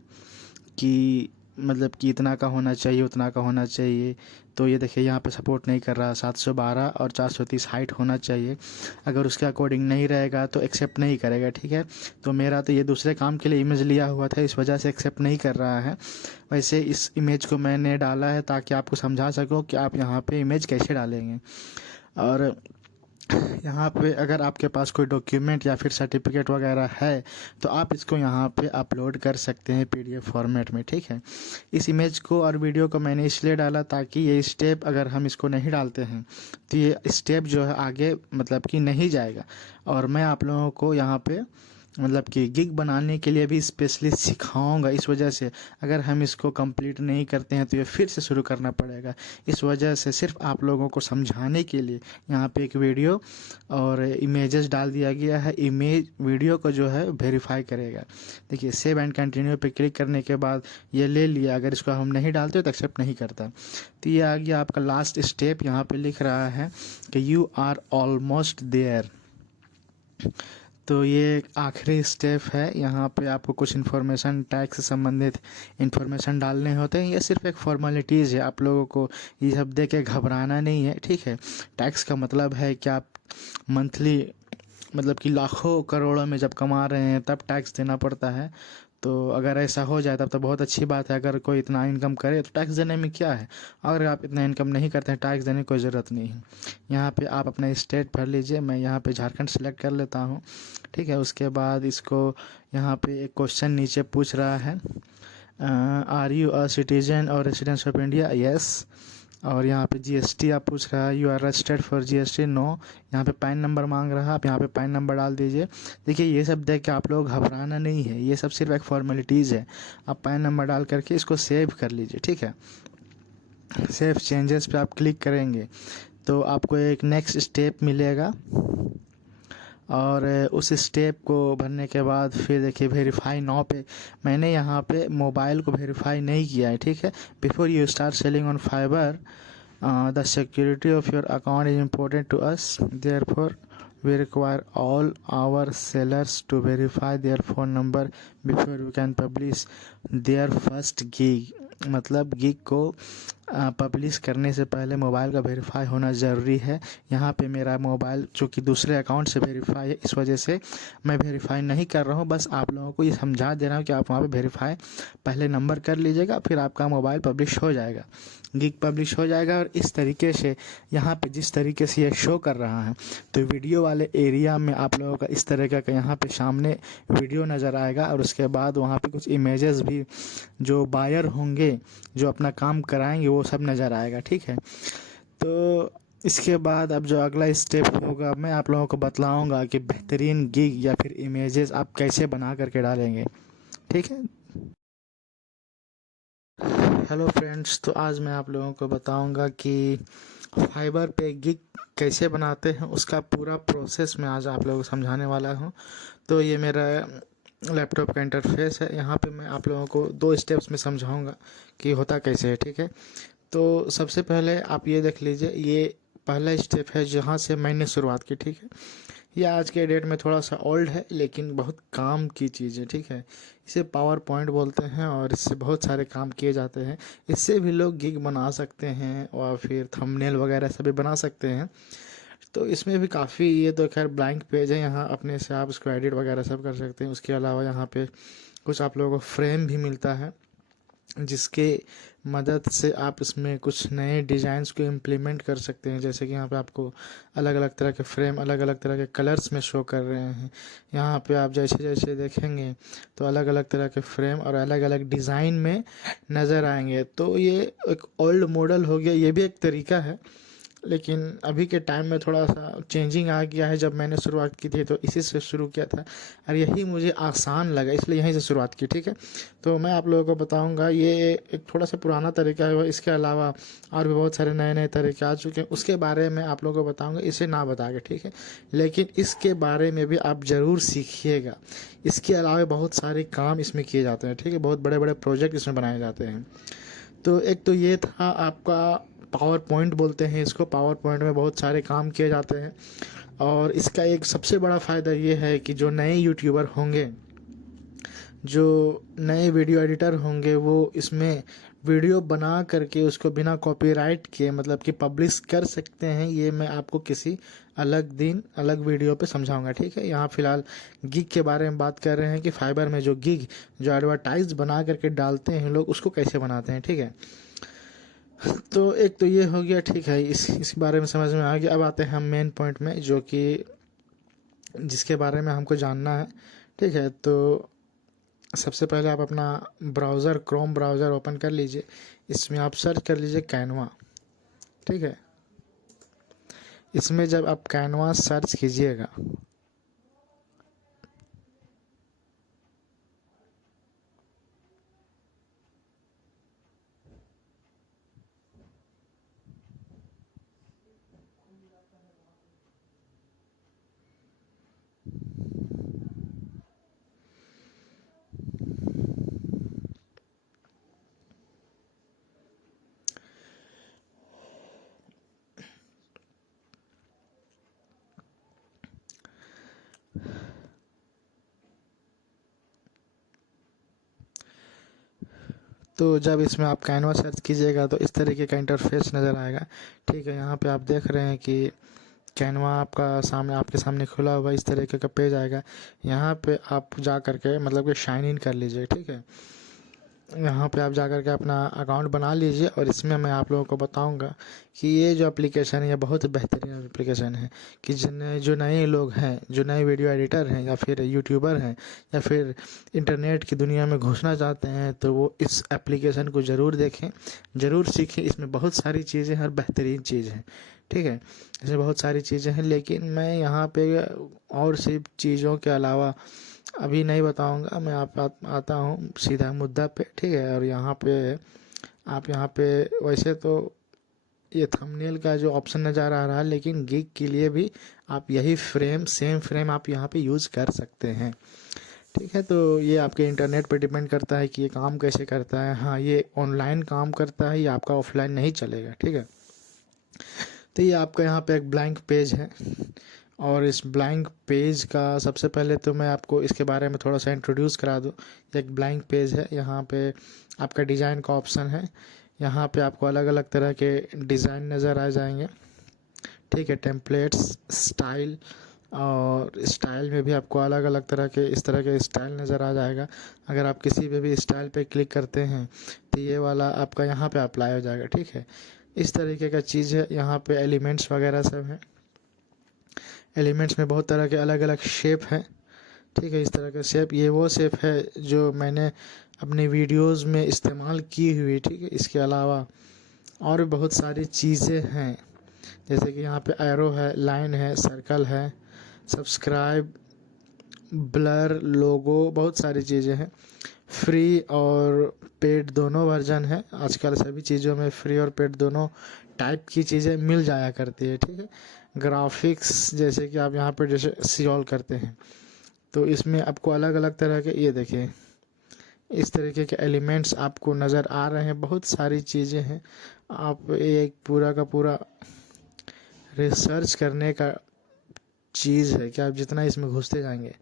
कि मतलब कि इतना का होना चाहिए, उतना का होना चाहिए। तो ये देखिए यहाँ पे सपोर्ट नहीं कर रहा, 712 और 430 हाइट होना चाहिए। अगर उसके अकॉर्डिंग नहीं रहेगा तो एक्सेप्ट नहीं करेगा, ठीक है। तो मेरा तो ये दूसरे काम के लिए इमेज लिया हुआ था, इस वजह से एक्सेप्ट नहीं कर रहा है। वैसे इस इमेज को मैंने डाला है ताकि आपको समझा सको कि आप यहाँ पे इमेज कैसे डालेंगे। और यहाँ पे अगर आपके पास कोई डॉक्यूमेंट या फिर सर्टिफिकेट वगैरह है तो आप इसको यहाँ पे अपलोड कर सकते हैं पीडीएफ फॉर्मेट में, ठीक है। इस इमेज को और वीडियो को मैंने इसलिए डाला ताकि ये स्टेप अगर हम इसको नहीं डालते हैं तो ये स्टेप जो है आगे मतलब कि नहीं जाएगा। और मैं आप लोगों को यहाँ पे मतलब कि गिग बनाने के लिए भी स्पेशली सिखाऊंगा। इस वजह से अगर हम इसको कंप्लीट नहीं करते हैं तो ये फिर से शुरू करना पड़ेगा। इस वजह से सिर्फ आप लोगों को समझाने के लिए यहाँ पे एक वीडियो और इमेजेस डाल दिया गया है। इमेज वीडियो को जो है वेरीफाई करेगा। देखिए सेव एंड कंटिन्यू पे क्लिक करने के बाद ये ले लिया, अगर इसको हम नहीं डालते तो एक्सेप्ट नहीं करता। तो ये आ गया आपका लास्ट स्टेप। यहाँ पे लिख रहा है कि यू आर ऑलमोस्ट देयर। तो ये आखिरी स्टेप है। यहाँ पे आपको कुछ इन्फॉर्मेशन टैक्स से संबंधित इन्फॉर्मेशन डालने होते हैं। ये सिर्फ एक फॉर्मेलिटीज़ है, आप लोगों को ये सब देख के घबराना नहीं है, ठीक है। टैक्स का मतलब है कि आप मंथली मतलब कि लाखों करोड़ों में जब कमा रहे हैं तब टैक्स देना पड़ता है। तो अगर ऐसा हो जाए तब तो बहुत अच्छी बात है। अगर कोई इतना इनकम करे तो टैक्स देने में क्या है। अगर आप इतना इनकम नहीं करते हैं टैक्स देने की कोई ज़रूरत नहीं है। यहाँ पे आप अपना स्टेट भर लीजिए। मैं यहाँ पे झारखंड सेलेक्ट कर लेता हूँ, ठीक है। उसके बाद इसको यहाँ पे एक क्वेश्चन नीचे पूछ रहा है, are you a citizen or residence of India, yes. और यहाँ पे जीएसटी आप पूछ रहा है, you are registered for GST, no. यहाँ पे पैन नंबर मांग रहा है, आप यहाँ पे पैन नंबर डाल दीजिए। देखिए ये सब देख के आप लोग घबराना नहीं है, ये सब सिर्फ एक फॉर्मेलिटीज़ है। आप पैन नंबर डाल करके इसको सेव कर लीजिए, ठीक है। सेव चेंजेस पे आप क्लिक करेंगे तो आपको एक नेक्स्ट स्टेप मिलेगा और उस स्टेप को भरने के बाद फिर देखिए वेरीफाई नाउ पे मैंने यहाँ पे मोबाइल को वेरीफाई नहीं किया है, ठीक है। Before you start selling on Fiverr the security of your account is important to us, therefore we require all our sellers to verify their phone number before we can publish their first gig। मतलब गिग को पब्लिश करने से पहले मोबाइल का वेरीफाई होना ज़रूरी है। यहाँ पे मेरा मोबाइल चूँकि दूसरे अकाउंट से वेरीफाई है, इस वजह से मैं वेरीफाई नहीं कर रहा हूँ। बस आप लोगों को ये समझा दे रहा हूँ कि आप वहाँ पे वेरीफाई पहले नंबर कर लीजिएगा, फिर आपका मोबाइल पब्लिश हो जाएगा, गिग पब्लिश हो जाएगा। और इस तरीके से यहाँ पे जिस तरीके से ये शो कर रहा है तो वीडियो वाले एरिया में आप लोगों का इस तरह का यहाँ पे सामने वीडियो नज़र आएगा और उसके बाद वहाँ पे कुछ इमेजेस भी जो बायर होंगे जो अपना काम कराएंगे वो सब नज़र आएगा, ठीक है। तो इसके बाद अब जो अगला स्टेप होगा मैं आप लोगों को बतलाऊंगा कि बेहतरीन गिग या फिर इमेजेस आप कैसे बना करके डालेंगे, ठीक है। हेलो फ्रेंड्स, तो आज मैं आप लोगों को बताऊंगा कि फाइबर पे गिग कैसे बनाते हैं, उसका पूरा प्रोसेस मैं आज आप लोगों को समझाने वाला हूं। तो ये मेरा लैपटॉप का इंटरफेस है। यहाँ पे मैं आप लोगों को 2 स्टेप्स में समझाऊंगा कि होता कैसे है, ठीक है। तो सबसे पहले आप ये देख लीजिए, ये पहला स्टेप है जहाँ से मैंने शुरुआत की, ठीक है। ये आज के डेट में थोड़ा सा ओल्ड है लेकिन बहुत काम की चीज़ है, ठीक है। इसे पावर पॉइंट बोलते हैं और इससे बहुत सारे काम किए जाते हैं। इससे भी लोग गिग बना सकते हैं और फिर थंबनेल वगैरह सभी बना सकते हैं। तो इसमें भी काफ़ी, ये तो खैर ब्लैंक पेज है, यहाँ अपने से आप इसको एडिट वगैरह सब कर सकते हैं। उसके अलावा यहाँ पे कुछ आप लोगों को फ्रेम भी मिलता है जिसके मदद से आप इसमें कुछ नए डिज़ाइंस को इम्प्लीमेंट कर सकते हैं। जैसे कि यहाँ पे आपको अलग अलग तरह के फ्रेम अलग अलग तरह के कलर्स में शो कर रहे हैं। यहाँ पे आप जैसे जैसे देखेंगे तो अलग अलग तरह के फ्रेम और अलग अलग डिज़ाइन में नज़र आएंगे। तो ये एक ओल्ड मॉडल हो गया, ये भी एक तरीका है, लेकिन अभी के टाइम में थोड़ा सा चेंजिंग आ गया है। जब मैंने शुरुआत की थी तो इसी से शुरू किया था और यही मुझे आसान लगा, इसलिए यहीं से शुरुआत की। ठीक है, तो मैं आप लोगों को बताऊंगा, ये एक थोड़ा सा पुराना तरीका है, इसके अलावा और भी बहुत सारे नए नए तरीके आ चुके हैं, उसके बारे में आप लोगों को बताऊंगा, इसे ना बता के। ठीक है, लेकिन इसके बारे में भी आप ज़रूर सीखिएगा। इसके अलावा बहुत सारे काम इसमें किए जाते हैं। ठीक है, बहुत बड़े बड़े प्रोजेक्ट इसमें बनाए जाते हैं। तो एक तो ये था आपका पावर पॉइंट बोलते हैं इसको। पावर पॉइंट में बहुत सारे काम किए जाते हैं और इसका एक सबसे बड़ा फ़ायदा ये है कि जो नए यूट्यूबर होंगे, जो नए वीडियो एडिटर होंगे, वो इसमें वीडियो बना करके उसको बिना कॉपीराइट के मतलब कि पब्लिश कर सकते हैं। ये मैं आपको किसी अलग दिन अलग वीडियो पे समझाऊंगा। ठीक है, यहाँ फ़िलहाल गिग के बारे में बात कर रहे हैं कि फाइबर में जो गिग जो एडवर्टाइज बना करके डालते हैं लोग, उसको कैसे बनाते हैं। ठीक है, तो एक तो ये हो गया। ठीक है, इस बारे में समझ में आ गया। अब आते हैं हम मेन पॉइंट में, जो कि जिसके बारे में हमको जानना है। ठीक है, तो सबसे पहले आप अपना ब्राउज़र क्रोम ब्राउज़र ओपन कर लीजिए। इसमें आप सर्च कर लीजिए कैनवा। ठीक है, इसमें जब आप कैनवा सर्च कीजिएगा तो जब इसमें आप कैनवा सर्च कीजिएगा तो इस तरीके का इंटरफेस नज़र आएगा। ठीक है, यहाँ पे आप देख रहे हैं कि कैनवा आपका सामने आपके सामने खुला हुआ इस तरीके का पेज आएगा। यहाँ पे आप जा करके मतलब कि साइन इन कर लीजिए। ठीक है, यहाँ पे आप जा कर के अपना अकाउंट बना लीजिए और इसमें मैं आप लोगों को बताऊंगा कि ये जो एप्लीकेशन है ये बहुत बेहतरीन एप्लीकेशन है कि जो नए लोग हैं, जो नए वीडियो एडिटर हैं या फिर यूट्यूबर हैं या फिर इंटरनेट की दुनिया में घुसना चाहते हैं, तो वो इस एप्लीकेशन को ज़रूर देखें, ज़रूर सीखें। इसमें बहुत सारी चीज़ें हर बेहतरीन चीज़ हैं। ठीक है, इसमें बहुत सारी चीज़ें हैं, लेकिन मैं यहाँ पे और सिर्फ चीज़ों के अलावा अभी नहीं बताऊंगा। मैं आता हूँ सीधा मुद्दा पे। ठीक है, और यहाँ पे आप यहाँ पे वैसे तो ये थंबनेल का जो ऑप्शन नज़र आ रहा है, लेकिन गिग के लिए भी आप यही सेम फ्रेम आप यहाँ पे यूज़ कर सकते हैं। ठीक है, तो ये आपके इंटरनेट पे डिपेंड करता है कि ये काम कैसे करता है। हाँ, ये ऑनलाइन काम करता है, ये आपका ऑफलाइन नहीं चलेगा। ठीक है, तो ये आपका यहाँ पे एक ब्लैंक पेज है और इस ब्लैंक पेज का सबसे पहले तो मैं आपको इसके बारे में थोड़ा सा इंट्रोड्यूस करा दूँ। एक ब्लैंक पेज है, यहाँ पे आपका डिज़ाइन का ऑप्शन है। यहाँ पे आपको अलग अलग तरह के डिज़ाइन नज़र आ जाएंगे। ठीक है, टेम्पलेट्स, स्टाइल, और स्टाइल में भी आपको अलग अलग तरह के इस तरह के स्टाइल नज़र आ जाएगा। अगर आप किसी पे भी स्टाइल पे क्लिक करते हैं तो ये वाला आपका यहाँ पे अप्लाई हो जाएगा। ठीक है, इस तरीके का चीज़ है। यहाँ पे एलिमेंट्स वगैरह सब हैं। एलिमेंट्स में बहुत तरह के अलग अलग शेप हैं। ठीक है, इस तरह का शेप, ये वो शेप है जो मैंने अपने वीडियोस में इस्तेमाल की हुई। ठीक है, इसके अलावा और भी बहुत सारी चीज़ें हैं, जैसे कि यहाँ पे एरो है, लाइन है, सर्कल है, सब्सक्राइब, ब्लर, लोगो, बहुत सारी चीज़ें हैं। फ्री और पेड दोनों वर्जन है। आजकल सभी चीज़ों में फ्री और पेड दोनों टाइप की चीज़ें मिल जाया करती है। ठीक है, ग्राफिक्स जैसे कि आप यहाँ पर जैसे सियोल करते हैं तो इसमें आपको अलग अलग तरह के, ये देखिए इस तरीके के एलिमेंट्स आपको नज़र आ रहे हैं। बहुत सारी चीज़ें हैं। आप एक पूरा का पूरा रिसर्च करने का चीज़ है कि आप जितना इसमें घुसते जाएंगे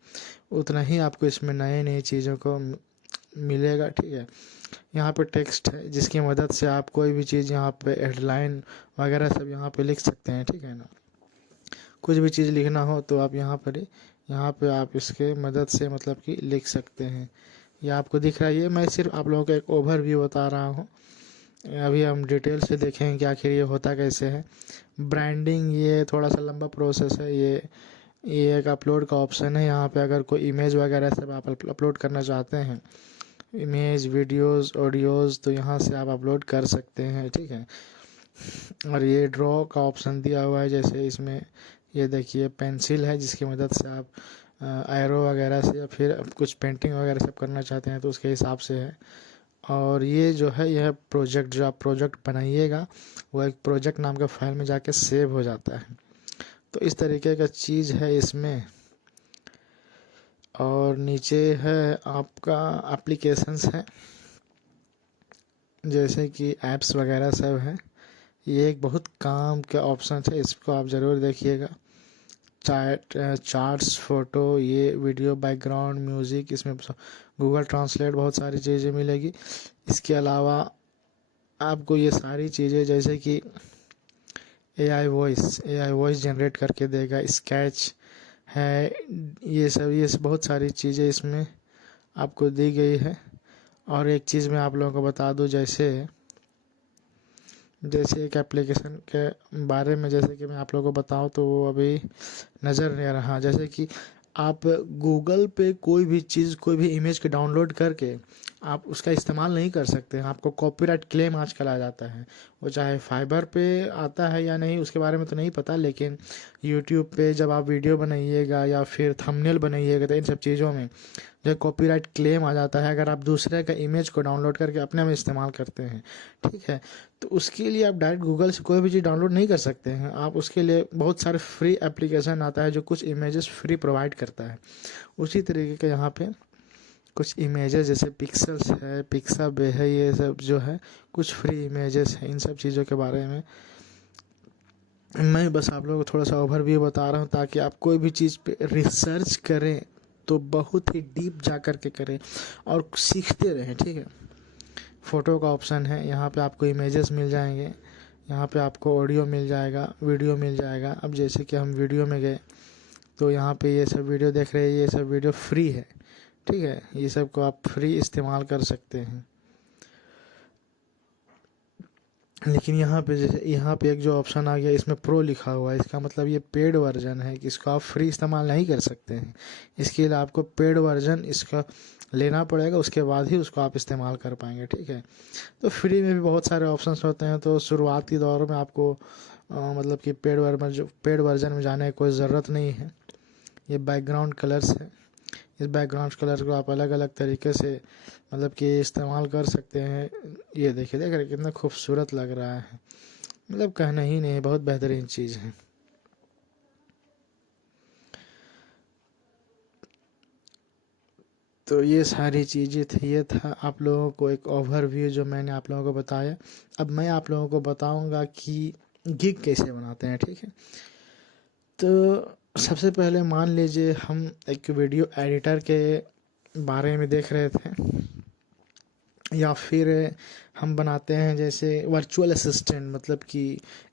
उतना ही आपको इसमें नए नई चीज़ों को मिलेगा। ठीक है, यहाँ पे टेक्स्ट है जिसकी मदद से आप कोई भी चीज़ यहाँ पे हेडलाइन वगैरह सब यहाँ पे लिख सकते हैं। ठीक है ना, कुछ भी चीज़ लिखना हो तो आप यहाँ पे आप इसके मदद से मतलब कि लिख सकते हैं। ये आपको दिख रहा है। ये मैं सिर्फ आप लोगों को एक ओवरव्यू बता रहा हूँ। अभी हम डिटेल से देखेंगे कि आखिर ये होता कैसे है। ब्रांडिंग ये थोड़ा सा लंबा प्रोसेस है। ये एक अपलोड का ऑप्शन है। यहाँ पे अगर कोई इमेज वगैरह सब आप अपलोड करना चाहते हैं, इमेज, वीडियोस, ऑडियोज़, तो यहाँ से आप अपलोड कर सकते हैं, ठीक है। और ये ड्रॉ का ऑप्शन दिया हुआ है, जैसे इसमें ये देखिए पेंसिल है जिसकी मदद से आप एरो वगैरह से या फिर कुछ पेंटिंग वगैरह सब करना चाहते हैं तो उसके हिसाब से है। और ये जो है यह प्रोजेक्ट, जो आप प्रोजेक्ट बनाइएगा वो एक प्रोजेक्ट नाम के फाइल में जाके सेव हो जाता है। तो इस तरीके का चीज़ है इसमें। और नीचे है आपका एप्लीकेशंस है, जैसे कि ऐप्स वगैरह सब है। ये एक बहुत काम का ऑप्शन है, इसको आप ज़रूर देखिएगा। चार्ट्स, फ़ोटो, ये वीडियो, बैकग्राउंड म्यूज़िक, इसमें गूगल ट्रांसलेट, बहुत सारी चीज़ें मिलेगी। इसके अलावा आपको ये सारी चीज़ें जैसे कि एआई वॉइस जनरेट करके देगा, स्केच है, ये सब बहुत सारी चीज़ें इसमें आपको दी गई है। और एक चीज़ मैं आप लोगों को बता दूं, जैसे एक एप्लीकेशन के बारे में जैसे कि मैं आप लोगों को बताऊं तो वो अभी नज़र नहीं आ रहा। जैसे कि आप गूगल पे कोई भी चीज़, कोई भी इमेज के डाउनलोड करके आप उसका इस्तेमाल नहीं कर सकते हैं। आपको कॉपीराइट क्लेम आजकल आ जाता है। वो चाहे फाइबर पे आता है या नहीं उसके बारे में तो नहीं पता, लेकिन यूट्यूब पे जब आप वीडियो बनाइएगा या फिर थंबनेल बनाइएगा तो इन सब चीज़ों में जो कॉपीराइट क्लेम आ जाता है अगर आप दूसरे का इमेज को डाउनलोड करके अपने में इस्तेमाल करते हैं, ठीक है। तो उसके लिए आप डायरेक्ट गूगल से कोई भी चीज़ डाउनलोड नहीं कर सकते हैं। आप उसके लिए बहुत सारे फ्री एप्लीकेशन आता है जो कुछ इमेजेस फ्री प्रोवाइड करता है। उसी तरीके के यहाँ पे कुछ इमेजेस जैसे पिक्सल्स है, पिक्साबे है, ये सब जो है कुछ फ्री इमेजेस है। इन सब चीज़ों के बारे में मैं बस आप लोगों को थोड़ा सा ओवरव्यू बता रहा हूँ ताकि आप कोई भी चीज़ पे रिसर्च करें तो बहुत ही डीप जा कर के करें और सीखते रहें, ठीक है। फ़ोटो का ऑप्शन है, यहाँ पे आपको इमेजेस मिल जाएंगे, यहाँ पे आपको ऑडियो मिल जाएगा, वीडियो मिल जाएगा। अब जैसे कि हम वीडियो में गए तो यहाँ पे ये सब वीडियो देख रहे हैं, ये सब वीडियो फ्री है, ठीक है। ये सब को आप फ्री इस्तेमाल कर सकते हैं। लेकिन यहाँ पे जैसे यहाँ पे एक जो ऑप्शन आ गया इसमें प्रो लिखा हुआ है, इसका मतलब ये पेड वर्जन है कि इसको आप फ्री इस्तेमाल नहीं कर सकते हैं। इसके लिए आपको पेड वर्जन इसका लेना पड़ेगा, उसके बाद ही उसको आप इस्तेमाल कर पाएंगे, ठीक है। तो फ्री में भी बहुत सारे ऑप्शंस होते हैं, तो शुरुआती दौर में आपको मतलब कि पेड वर्जन में जाने की कोई ज़रूरत नहीं है। ये बैकग्राउंड कलर्स है, इस बैकग्राउंड कलर को आप अलग अलग तरीके से मतलब कि इस्तेमाल कर सकते हैं। ये देखिए, देख रहे कितना खूबसूरत लग रहा है, मतलब कहना ही नहीं, बहुत बेहतरीन चीज़ है। तो ये सारी चीज़ें थी, ये था आप लोगों को एक ओवरव्यू जो मैंने आप लोगों को बताया। अब मैं आप लोगों को बताऊंगा कि गिग कैसे बनाते हैं, ठीक है। तो सबसे पहले मान लीजिए हम एक वीडियो एडिटर के बारे में देख रहे थे, या फिर हम बनाते हैं जैसे वर्चुअल असिस्टेंट, मतलब कि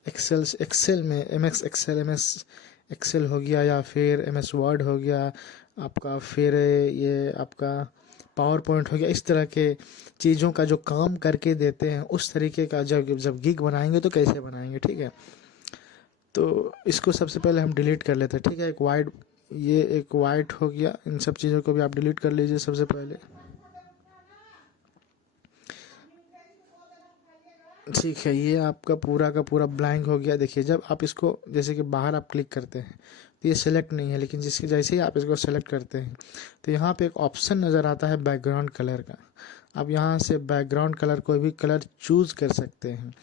एक्सेल में एम एस एक्सेल हो गया, या फिर एम एस वर्ड हो गया आपका, फिर ये आपका पावर पॉइंट हो गया। इस तरह के चीज़ों का जो काम करके देते हैं उस तरीके का जब गिग बनाएंगे तो कैसे बनाएंगे, ठीक है। तो इसको सबसे पहले हम डिलीट कर लेते हैं, ठीक है। ये एक वाइट हो गया, इन सब चीज़ों को भी आप डिलीट कर लीजिए सबसे पहले, ठीक है। ये आपका पूरा का पूरा ब्लैंक हो गया। देखिए जब आप इसको जैसे कि बाहर आप क्लिक करते हैं तो ये सेलेक्ट नहीं है, लेकिन जिसकी जैसे ही आप इसको सेलेक्ट करते हैं तो यहाँ पे एक ऑप्शन नज़र आता है बैकग्राउंड कलर का। आप यहाँ से बैकग्राउंड कलर कोई भी कलर चूज़ कर सकते हैं।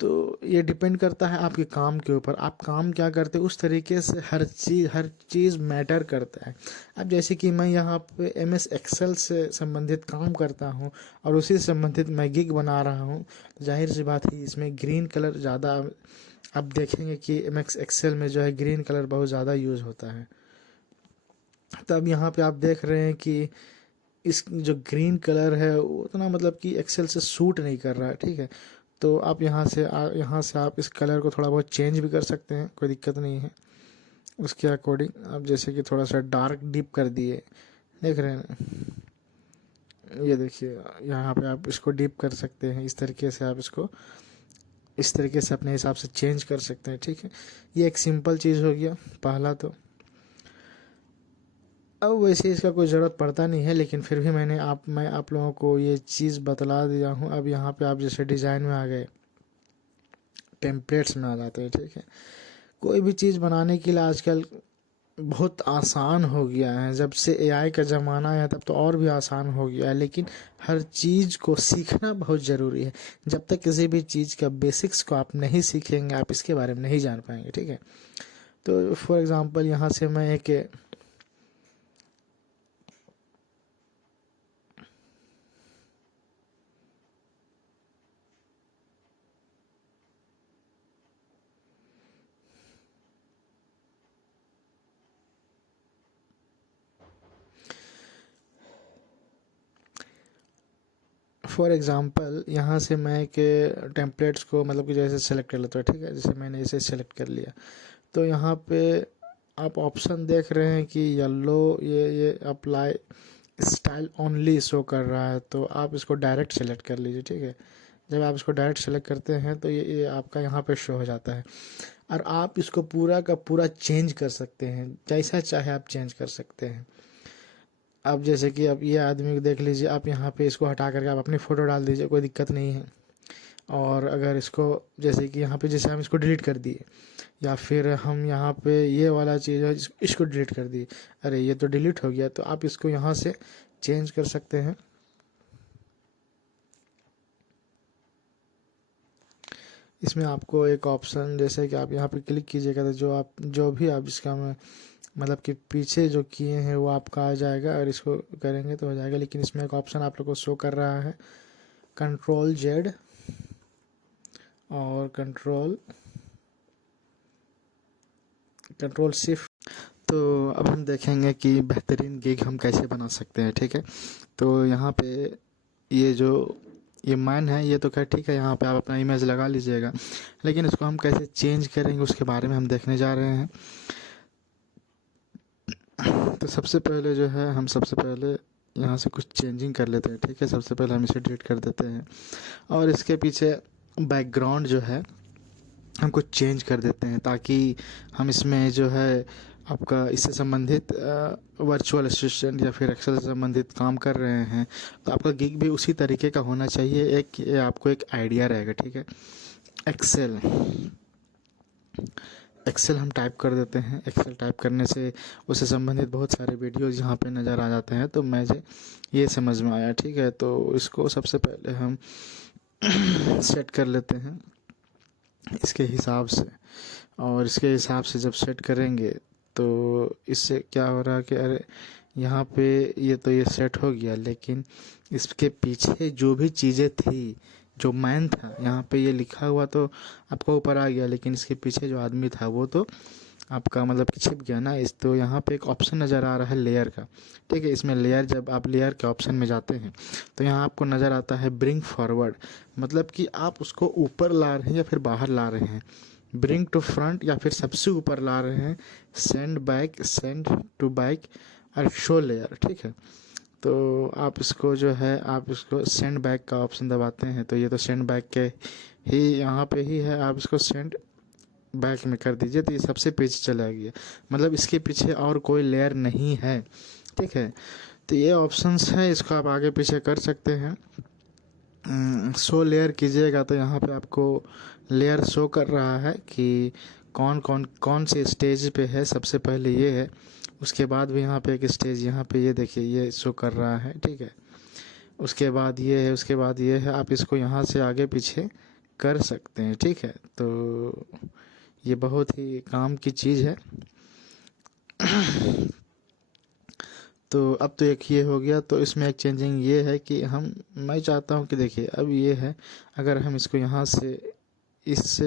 तो ये डिपेंड करता है आपके काम के ऊपर, आप काम क्या करते हैं उस तरीके से हर चीज़ मैटर करता है। अब जैसे कि मैं यहाँ पे एम एस एक्सेल से संबंधित काम करता हूँ और उसी से संबंधित मैं गिग बना रहा हूँ, तो जाहिर सी बात है इसमें ग्रीन कलर ज़्यादा, आप देखेंगे कि एम एस एक्सेल में जो है ग्रीन कलर बहुत ज़्यादा यूज़ होता है। तो अब यहाँ पे आप देख रहे हैं कि इस जो ग्रीन कलर है वो उतना मतलब कि एक्सेल से सूट नहीं कर रहा है, ठीक है। तो आप यहाँ से आप इस कलर को थोड़ा बहुत चेंज भी कर सकते हैं, कोई दिक्कत नहीं है। उसके अकॉर्डिंग आप जैसे कि थोड़ा सा डार्क डीप कर दिए, देख रहे हैं ना। ये देखिए यहाँ पे आप इसको डीप कर सकते हैं, इस तरीके से आप इसको इस तरीके से अपने हिसाब से चेंज कर सकते हैं, ठीक है। ये एक सिंपल चीज़ हो गया पहला। तो अब वैसे इसका कोई ज़रूरत पड़ता नहीं है, लेकिन फिर भी मैं आप लोगों को ये चीज़ बतला दिया हूँ। अब यहाँ पे आप जैसे डिज़ाइन में आ गए, टेम्पलेट्स में आ जाते हैं, ठीक है। कोई भी चीज़ बनाने के लिए आजकल बहुत आसान हो गया है। जब से एआई का ज़माना है तब तो और भी आसान हो गया है, लेकिन हर चीज़ को सीखना बहुत ज़रूरी है। जब तक किसी भी चीज़ का बेसिक्स को आप नहीं सीखेंगे, आप इसके बारे में नहीं जान पाएंगे, ठीक है। तो फॉर एग्ज़ाम्पल यहाँ से मैं एक फॉर एग्ज़ाम्पल यहाँ से मैं एक टेम्पलेट्स को मतलब कि जैसे सेलेक्ट कर लेता हूँ, ठीक है। जैसे मैंने इसे सेलेक्ट कर लिया, तो यहाँ पे आप ऑप्शन देख रहे हैं कि येलो, ये अप्लाई स्टाइल ओनली शो कर रहा है। तो आप इसको डायरेक्ट सेलेक्ट कर लीजिए, ठीक है। जब आप इसको डायरेक्ट सेलेक्ट करते हैं तो ये आपका यहाँ पे शो हो जाता है। और आप इसको पूरा का पूरा चेंज कर सकते हैं, जैसा चाहे आप चेंज कर सकते हैं। अब जैसे कि अब ये आदमी को देख लीजिए, आप यहाँ पे इसको हटा करके आप अपनी फ़ोटो डाल दीजिए, कोई दिक्कत नहीं है। और अगर इसको जैसे कि यहाँ पे जैसे हम इसको डिलीट कर दिए, या फिर हम यहाँ पे ये वाला चीज़ है इसको डिलीट कर दिए, अरे ये तो डिलीट हो गया, तो आप इसको यहाँ से चेंज कर सकते हैं। इसमें आपको एक ऑप्शन जैसे कि आप यहाँ पे क्लिक कीजिएगा तो जो भी आप इसका में मतलब कि पीछे जो किए हैं वो आपका आ जाएगा, और इसको करेंगे तो हो जाएगा। लेकिन इसमें एक ऑप्शन आप लोग को शो कर रहा है, Ctrl+Z और Ctrl+Shift। तो अब हम देखेंगे कि बेहतरीन गिग हम कैसे बना सकते हैं, ठीक है। तो यहाँ पे ये मैन है, ये तो खैर ठीक है, यहाँ पे आप अपना इमेज लगा लीजिएगा, लेकिन इसको हम कैसे चेंज करेंगे उसके बारे में हम देखने जा रहे हैं। तो सबसे पहले जो है हम सबसे पहले यहाँ से कुछ चेंजिंग कर लेते हैं, ठीक है। सबसे पहले हम इसे डिलीट कर देते हैं, और इसके पीछे बैकग्राउंड जो है हम कुछ चेंज कर देते हैं, ताकि हम इसमें जो है आपका इससे संबंधित वर्चुअल असिस्टेंट या फिर एक्सेल से संबंधित काम कर रहे हैं, तो आपका गिग भी उसी तरीके का होना चाहिए। आपको एक आइडिया रहेगा, ठीक है। एक्सेल एक्सेल हम टाइप कर देते हैं। एक्सेल टाइप करने से उससे संबंधित बहुत सारे वीडियोज़ यहाँ पे नज़र आ जाते हैं, तो मुझे ये समझ में आया, ठीक है। तो इसको सबसे पहले हम सेट कर लेते हैं इसके हिसाब से, और इसके हिसाब से जब सेट करेंगे तो इससे क्या हो रहा है कि अरे यहाँ पे ये सेट हो गया, लेकिन इसके पीछे जो भी चीज़ें थी, जो मैन था, यहाँ पे ये लिखा हुआ तो आपको ऊपर आ गया, लेकिन इसके पीछे जो आदमी था वो तो आपका मतलब कि छिप गया ना। तो यहाँ पे एक ऑप्शन नज़र आ रहा है लेयर का, ठीक है। इसमें लेयर, जब आप लेयर के ऑप्शन में जाते हैं तो यहाँ आपको नज़र आता है ब्रिंग फॉरवर्ड, मतलब कि आप उसको ऊपर ला रहे हैं या फिर बाहर ला रहे हैं। ब्रिंग टू फ्रंट या फिर सबसे ऊपर ला रहे हैं। Send back, send to back, और शो लेयर, ठीक है। तो आप इसको जो है आप इसको सेंड बैक का ऑप्शन दबाते हैं, तो ये तो सेंड बैक के ही यहाँ पे ही है, आप इसको सेंड बैक में कर दीजिए, तो ये सबसे पीछे चला गया, मतलब इसके पीछे और कोई लेयर नहीं है, ठीक है। तो ये ऑप्शंस है, इसको आप आगे पीछे कर सकते हैं। शो लेयर कीजिएगा तो यहाँ पे आपको लेयर शो कर रहा है कि कौन से स्टेज पे है। सबसे पहले ये है, उसके बाद भी यहाँ पे एक स्टेज, यहाँ पे ये देखिए ये शो कर रहा है, ठीक है। उसके बाद ये है, उसके बाद ये है, आप इसको यहाँ से आगे पीछे कर सकते हैं, ठीक है। तो ये बहुत ही काम की चीज़ है। तो अब तो एक ये हो गया, तो इसमें एक चेंजिंग ये है कि मैं चाहता हूँ कि देखिए अब ये है, अगर हम इसको यहाँ से इस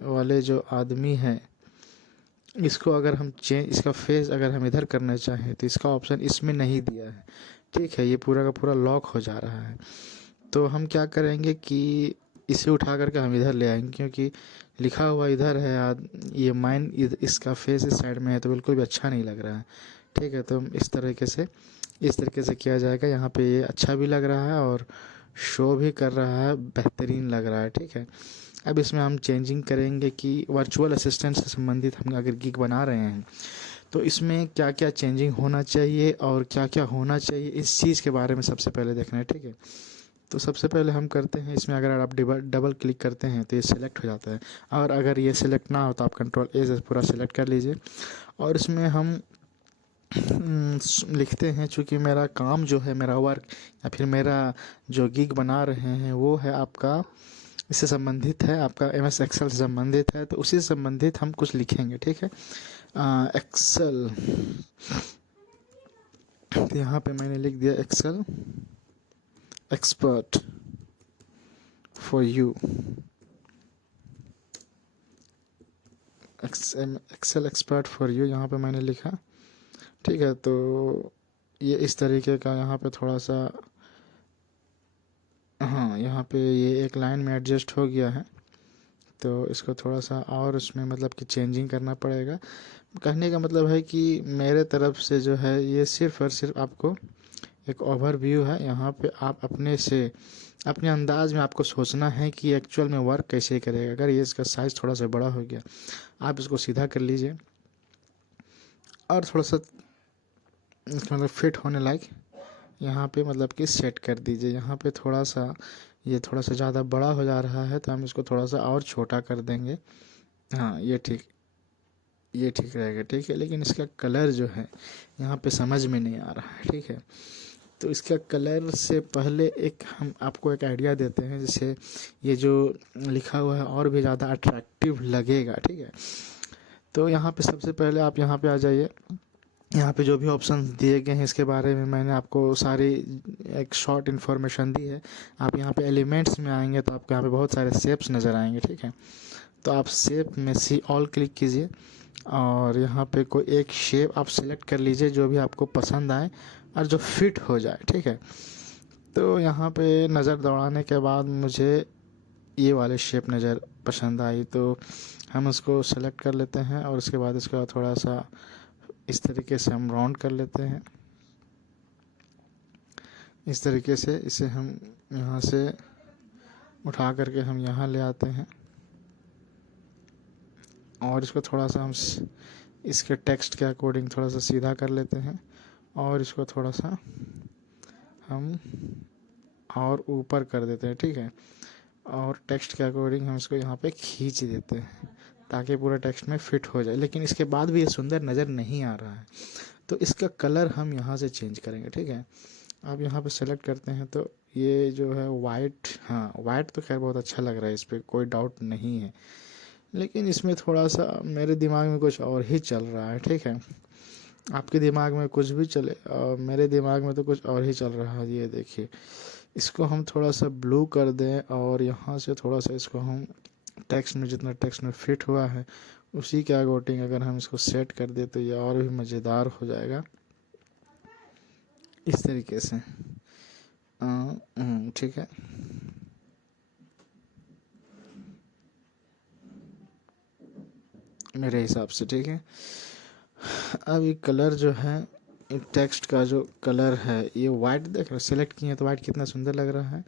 वाले जो आदमी है इसको अगर हम इसका फेस अगर हम इधर करना चाहें तो इसका ऑप्शन इसमें नहीं दिया है, ठीक है। ये पूरा का पूरा लॉक हो जा रहा है। तो हम क्या करेंगे कि इसे उठा करके हम इधर ले आएंगे, क्योंकि लिखा हुआ इधर है, ये माइन इसका फेस इस साइड में है, तो बिल्कुल भी अच्छा नहीं लग रहा है, ठीक है। तो हम इस तरीके से इस तरीके से किया जाएगा। यहाँ पे ये अच्छा भी लग रहा है और शो भी कर रहा है, बेहतरीन लग रहा है, ठीक है। अब इसमें हम चेंजिंग करेंगे कि वर्चुअल असिस्टेंट से संबंधित हम अगर गिग बना रहे हैं तो इसमें क्या क्या चेंजिंग होना चाहिए और क्या क्या होना चाहिए, इस चीज़ के बारे में सबसे पहले देखना है, ठीक है। तो सबसे पहले हम करते हैं इसमें, अगर आप डबल क्लिक करते हैं तो ये सिलेक्ट हो जाता है, और अगर ये सिलेक्ट ना हो तो आप कंट्रोल ए से पूरा सिलेक्ट कर लीजिए। और इसमें हम लिखते हैं, चूँकि मेरा काम जो है, मेरा वर्क या फिर मेरा जो गिग बना रहे हैं वो है आपका इससे संबंधित है, आपका MS एक्सेल से संबंधित है, तो उसी से संबंधित हम कुछ लिखेंगे, ठीक है। एक्सेल, तो यहाँ पे मैंने लिख दिया Excel expert for you, Excel expert for you यहाँ पे मैंने लिखा, ठीक है। तो ये इस तरीके का यहाँ पे थोड़ा सा, हाँ यहाँ पे ये एक लाइन में एडजस्ट हो गया है, तो इसको थोड़ा सा और उसमें मतलब कि चेंजिंग करना पड़ेगा। कहने का मतलब है कि मेरे तरफ से जो है ये सिर्फ़ और सिर्फ आपको एक ओवरव्यू है। यहाँ पे आप अपने से अपने अंदाज में आपको सोचना है कि एक्चुअल में वर्क कैसे करेगा। अगर ये इसका साइज़ थोड़ा सा बड़ा हो गया, आप इसको सीधा कर लीजिए और थोड़ा सा मतलब फिट होने लायक यहाँ पे मतलब कि सेट कर दीजिए। यहाँ पे थोड़ा सा ये थोड़ा सा ज़्यादा बड़ा हो जा रहा है, तो हम इसको थोड़ा सा और छोटा कर देंगे। हाँ ये ठीक रहेगा, ठीक है। लेकिन इसका कलर जो है यहाँ पे समझ में नहीं आ रहा है, ठीक है। तो इसका कलर से पहले एक हम आपको एक आइडिया देते हैं, जैसे ये जो लिखा हुआ है और भी ज़्यादा अट्रैक्टिव लगेगा, ठीक है। तो यहाँ पे सबसे पहले आप यहाँ पे आ जाइए। यहाँ पे जो भी ऑप्शन दिए गए हैं इसके बारे में मैंने आपको सारी एक शॉर्ट इन्फॉर्मेशन दी है। आप यहाँ पे एलिमेंट्स में आएंगे तो आपको यहाँ पे बहुत सारे शेप्स नज़र आएंगे, ठीक है। तो आप शेप में सी ऑल क्लिक कीजिए और यहाँ पे कोई एक शेप आप सेलेक्ट कर लीजिए जो भी आपको पसंद आए और जो फिट हो जाए, ठीक है। तो यहाँ पे नज़र दौड़ाने के बाद मुझे ये वाले शेप नज़र पसंद आई, तो हम उसको सेलेक्ट कर लेते हैं और उसके बाद इसका थोड़ा सा इस तरीके से हम राउंड कर लेते हैं। इस तरीके से इसे हम यहाँ से उठा करके हम यहाँ ले आते हैं और इसको थोड़ा सा हम इसके टेक्स्ट के अकॉर्डिंग थोड़ा सा सीधा कर लेते हैं और इसको थोड़ा सा हम और ऊपर कर देते हैं, ठीक है। और टेक्स्ट के अकॉर्डिंग हम इसको यहाँ पे खींच देते हैं ताकि पूरा टेक्स्ट में फिट हो जाए। लेकिन इसके बाद भी ये सुंदर नज़र नहीं आ रहा है, तो इसका कलर हम यहाँ से चेंज करेंगे, ठीक है। आप यहाँ पे सेलेक्ट करते हैं तो ये जो है वाइट, हाँ वाइट तो खैर बहुत अच्छा लग रहा है, इस पर कोई डाउट नहीं है। लेकिन इसमें थोड़ा सा मेरे दिमाग में कुछ और ही चल रहा है, ठीक है। आपके दिमाग में कुछ भी चले और मेरे दिमाग में तो कुछ और ही चल रहा है। ये देखिए, इसको हम थोड़ा सा ब्लू कर दें और यहाँ से थोड़ा सा इसको हम टेक्स्ट में जितना टेक्स्ट में फिट हुआ है उसी के अकॉर्डिंग अगर हम इसको सेट कर दें तो ये और भी मज़ेदार हो जाएगा इस तरीके से। ठीक है। मेरे हिसाब से ठीक है। अब ये कलर जो है, टेक्स्ट का जो कलर है ये वाइट, देख रहे सेलेक्ट किए हैं तो वाइट कितना सुंदर लग रहा है।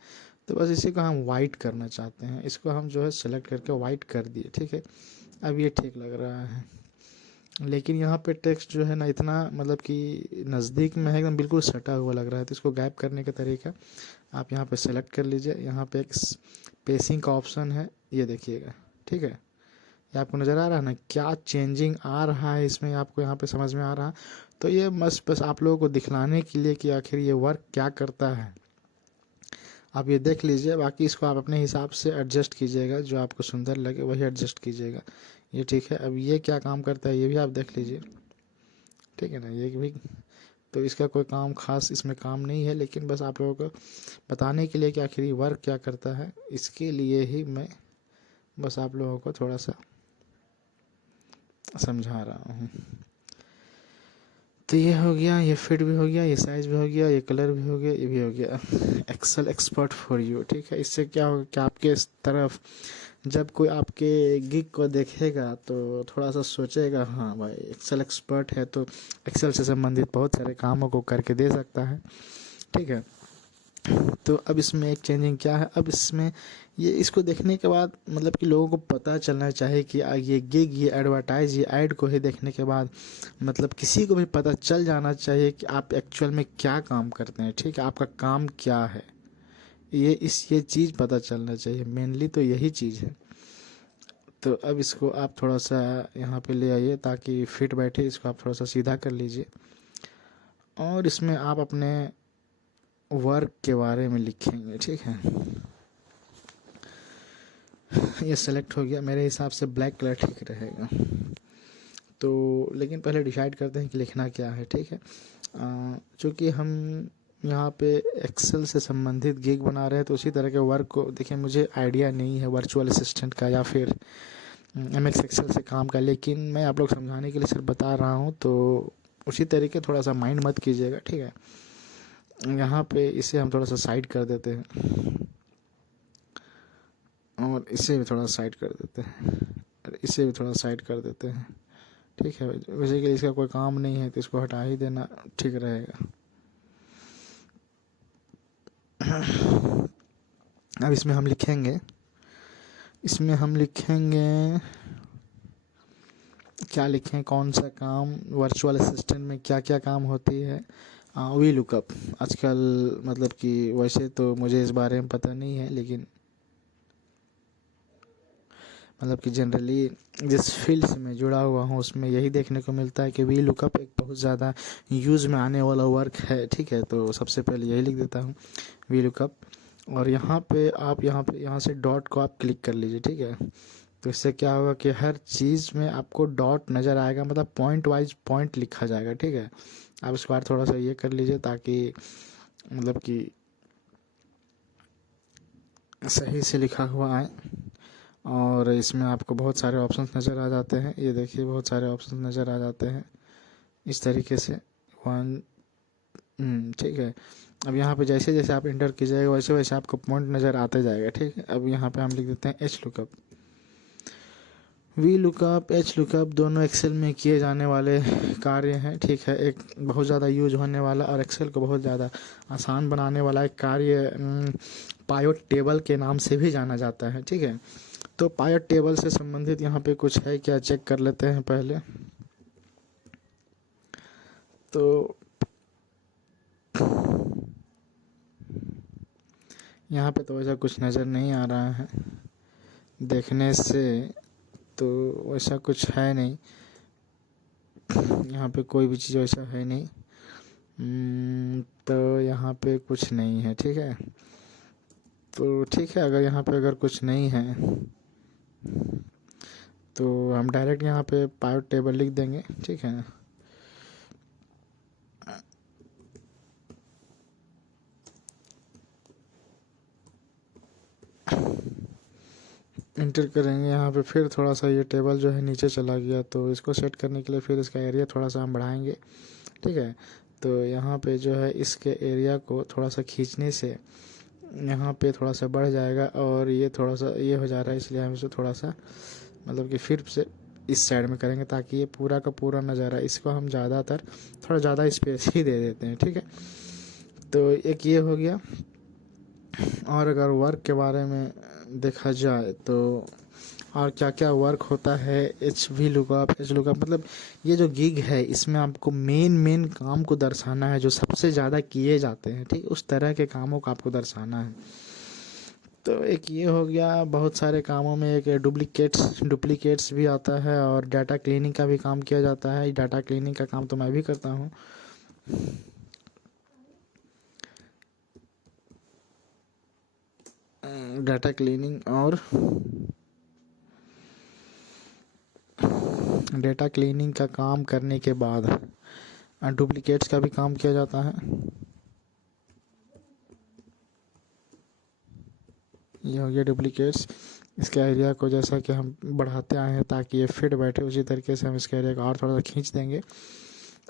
तो बस इसी को हम वाइट करना चाहते हैं, इसको हम जो है सेलेक्ट करके वाइट कर दिए, ठीक है। अब ये ठीक लग रहा है। लेकिन यहाँ पे टेक्स्ट जो है ना इतना मतलब कि नज़दीक में है, एकदम बिल्कुल सटा हुआ लग रहा है। तो इसको गायब करने का तरीका आप यहाँ पे सेलेक्ट कर लीजिए। यहाँ पे एक स्पेसिंग का ऑप्शन है, ये देखिएगा, ठीक है। ये आपको नज़र आ रहा है ना क्या चेंजिंग आ रहा है इसमें, आपको यहाँ पे समझ में आ रहा है। तो ये बस आप लोगों को दिखलाने के लिए कि आखिर ये वर्क क्या करता है, आप ये देख लीजिए। बाकी इसको आप अपने हिसाब से एडजस्ट कीजिएगा, जो आपको सुंदर लगे वही एडजस्ट कीजिएगा। ये ठीक है। अब ये क्या काम करता है ये भी आप देख लीजिए, ठीक है ना। ये भी तो इसका कोई काम खास इसमें काम नहीं है, लेकिन बस आप लोगों को बताने के लिए कि आखिर ये वर्क क्या करता है, इसके लिए ही मैं बस आप लोगों को थोड़ा सा समझा रहा हूँ। तो ये हो गया, ये फिट भी हो गया, ये साइज़ भी हो गया, ये कलर भी हो गया, ये भी हो गया। एक्सेल एक्सपर्ट फॉर यू, ठीक है। इससे क्या होगा कि आपके इस तरफ जब कोई आपके गिग को देखेगा तो थोड़ा सा सोचेगा हाँ भाई एक्सेल एक्सपर्ट है, तो एक्सेल से संबंधित बहुत सारे कामों को करके दे सकता है, ठीक है। तो अब इसमें एक चेंजिंग क्या है, अब इसमें ये इसको देखने के बाद मतलब कि लोगों को पता चलना चाहिए कि ये गिग, ये एडवर्टाइज, ये ऐड को ही देखने के बाद मतलब किसी को भी पता चल जाना चाहिए कि आप एक्चुअल में क्या काम करते हैं, ठीक है, आपका काम क्या है। ये चीज़ पता चलना चाहिए, मेनली तो यही चीज़ है। तो अब इसको आप थोड़ा सा यहाँ पे ले आइए ताकि फिट बैठे, इसको आप थोड़ा सा सीधा कर लीजिए और इसमें आप अपने वर्क के बारे में लिखेंगे, ठीक है। ये सेलेक्ट हो गया, मेरे हिसाब से ब्लैक कलर ठीक रहेगा। तो लेकिन पहले डिसाइड करते हैं कि लिखना क्या है, ठीक है। चूँकि हम यहाँ पे एक्सेल से संबंधित गिग बना रहे हैं तो उसी तरह के वर्क को देखिए, मुझे आइडिया नहीं है वर्चुअल असिस्टेंट का या फिर एमएक्स एक्सेल से काम का, लेकिन मैं आप लोग समझाने के लिए सिर्फ बता रहा हूँ, तो उसी तरीके थोड़ा सा माइंड मत कीजिएगा, ठीक है। यहाँ पे इसे हम थोड़ा सा साइड कर देते हैं और इसे भी थोड़ा साइड कर देते हैं और इसे भी थोड़ा साइड कर देते हैं, ठीक है। वैसे कि इसका कोई काम नहीं है तो इसको हटा ही देना ठीक रहेगा। अब इसमें हम लिखेंगे क्या लिखें, कौन सा काम, वर्चुअल असिस्टेंट में क्या क्या काम होती है। वी लुकअप आजकल मतलब कि वैसे तो मुझे इस बारे में पता नहीं है, लेकिन मतलब कि जनरली जिस फील्ड से मैं जुड़ा हुआ हूँ उसमें यही देखने को मिलता है कि वी लुकअप एक बहुत ज़्यादा यूज़ में आने वाला वर्क है, ठीक है। तो सबसे पहले यही लिख देता हूँ, वी लुकअप। और यहाँ पे आप यहाँ से डॉट को आप क्लिक कर लीजिए, ठीक है। तो इससे क्या होगा कि हर चीज़ में आपको डॉट नज़र आएगा, मतलब पॉइंट वाइज पॉइंट लिखा जाएगा, ठीक है। आप इसके बाद थोड़ा सा ये कर लीजिए ताकि मतलब कि सही से लिखा हुआ आए। और इसमें आपको बहुत सारे ऑप्शंस नज़र आ जाते हैं, ये देखिए बहुत सारे ऑप्शंस नज़र आ जाते हैं इस तरीके से ठीक है। अब यहाँ पे जैसे जैसे आप इंटर कीजिएगा वैसे वैसे आपको पॉइंट नज़र आते जाएगा, ठीक है। अब यहाँ पे हम लिख देते हैं H lookup. V lookup, H lookup दोनों एक्सेल में किए जाने वाले कार्य हैं, ठीक है। एक बहुत ज़्यादा यूज होने वाला और एक्सेल को बहुत ज़्यादा आसान बनाने वाला एक कार्य पायोट टेबल के नाम से भी जाना जाता है, ठीक है। तो पायोट टेबल से संबंधित यहाँ पे कुछ है क्या, चेक कर लेते हैं पहले। तो यहाँ पे तो वैसा कुछ नज़र नहीं आ रहा है देखने से, तो वैसा कुछ है नहीं, यहाँ पे कोई भी चीज़ वैसा है नहीं। तो यहाँ पे कुछ नहीं है, ठीक है। तो ठीक है, अगर यहाँ पे अगर कुछ नहीं है तो हम डायरेक्ट यहाँ पे पायोट टेबल लिख देंगे, ठीक है। इंटर करेंगे यहाँ पे, फिर थोड़ा सा ये टेबल जो है नीचे चला गया, तो इसको सेट करने के लिए फिर इसका एरिया थोड़ा सा हम बढ़ाएंगे, ठीक है। तो यहाँ पे जो है इसके एरिया को थोड़ा सा खींचने से यहाँ पे थोड़ा सा बढ़ जाएगा और ये थोड़ा सा ये हो जा रहा है, इसलिए हम इसे थोड़ा सा मतलब कि फिर से इस साइड में करेंगे ताकि ये पूरा का पूरा नज़ारा, इसको हम ज़्यादातर थोड़ा ज़्यादा स्पेस ही दे देते हैं, ठीक है। तो एक ये हो गया। और अगर वर्क के बारे में देखा जाए तो और क्या क्या वर्क होता है, एच लुकअप मतलब ये जो गिग है इसमें आपको मेन काम को दर्शाना है जो सबसे ज़्यादा किए जाते हैं, ठीक, उस तरह के कामों को आपको दर्शाना है। तो एक ये हो गया, बहुत सारे कामों में एक डुप्लीकेट्स भी आता है और डाटा क्लीनिंग का भी काम किया जाता है। डाटा क्लीनिंग का काम तो मैं भी करता हूँ। डाटा क्लीनिंग और डेटा क्लीनिंग का काम करने के बाद डुप्लीकेट्स का भी काम किया जाता है। ये हो गया डुप्लीकेट्स। इसके एरिया को जैसा कि हम बढ़ाते आए हैं ताकि ये फिट बैठे, उसी तरीके से हम इसके एरिया को और थोड़ा सा खींच देंगे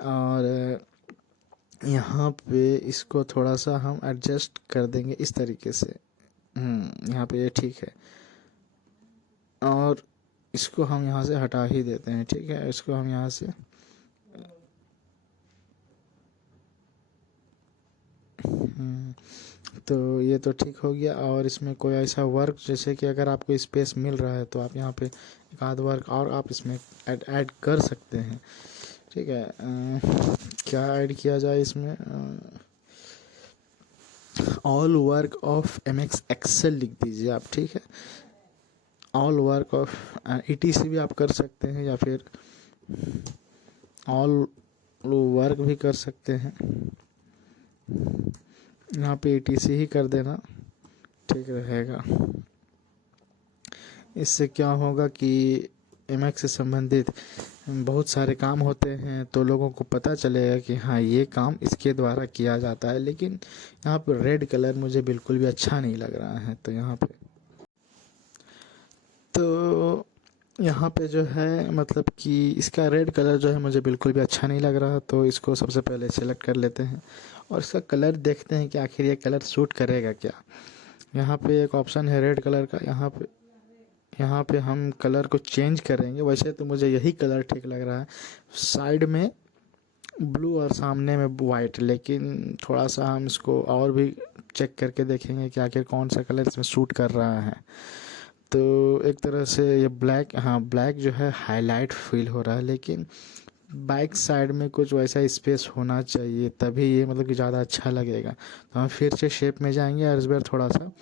और यहाँ पे इसको थोड़ा सा हम एडजस्ट कर देंगे इस तरीके से। यहाँ पे ये ठीक है। और इसको हम यहाँ से हटा ही देते हैं, ठीक है। इसको हम यहाँ से तो ये तो ठीक हो गया। और इसमें कोई ऐसा वर्क, जैसे कि अगर आपको स्पेस मिल रहा है तो आप यहाँ पे एक आध वर्क और आप इसमें ऐड कर सकते हैं, ठीक है। क्या ऐड किया जाए इसमें, all work of MX Excel लिख दीजिए आप, ठीक है। ऑल वर्क ऑफ ETC भी आप कर सकते हैं, या फिर ऑल वर्क भी कर सकते हैं। यहाँ पे ETC ही कर देना, ठीक रहेगा। इससे क्या होगा कि MX से संबंधित बहुत सारे काम होते हैं तो लोगों को पता चलेगा कि हाँ ये काम इसके द्वारा किया जाता है। लेकिन यहाँ पर रेड कलर मुझे बिल्कुल भी अच्छा नहीं लग रहा है, तो यहाँ पे जो है मतलब कि इसका रेड कलर जो है मुझे बिल्कुल भी अच्छा नहीं लग रहा। तो इसको सबसे पहले सेलेक्ट कर लेते हैं और इसका कलर देखते हैं कि आखिर ये कलर सूट करेगा क्या। यहाँ पे एक ऑप्शन है रेड कलर का, यहाँ पे हम कलर को चेंज करेंगे। वैसे तो मुझे यही कलर ठीक लग रहा है, साइड में ब्लू और सामने में वाइट, लेकिन थोड़ा सा हम इसको और भी चेक करके देखेंगे कि आखिर कौन सा कलर इसमें सूट कर रहा है। तो एक तरह से ये ब्लैक, हाँ ब्लैक जो है हाईलाइट फील हो रहा है, लेकिन बैक साइड में कुछ वैसा स्पेस होना चाहिए, तभी ये मतलब कि ज़्यादा अच्छा लगेगा। तो हम फिर से शेप में जाएंगे और इस बार थोड़ा सा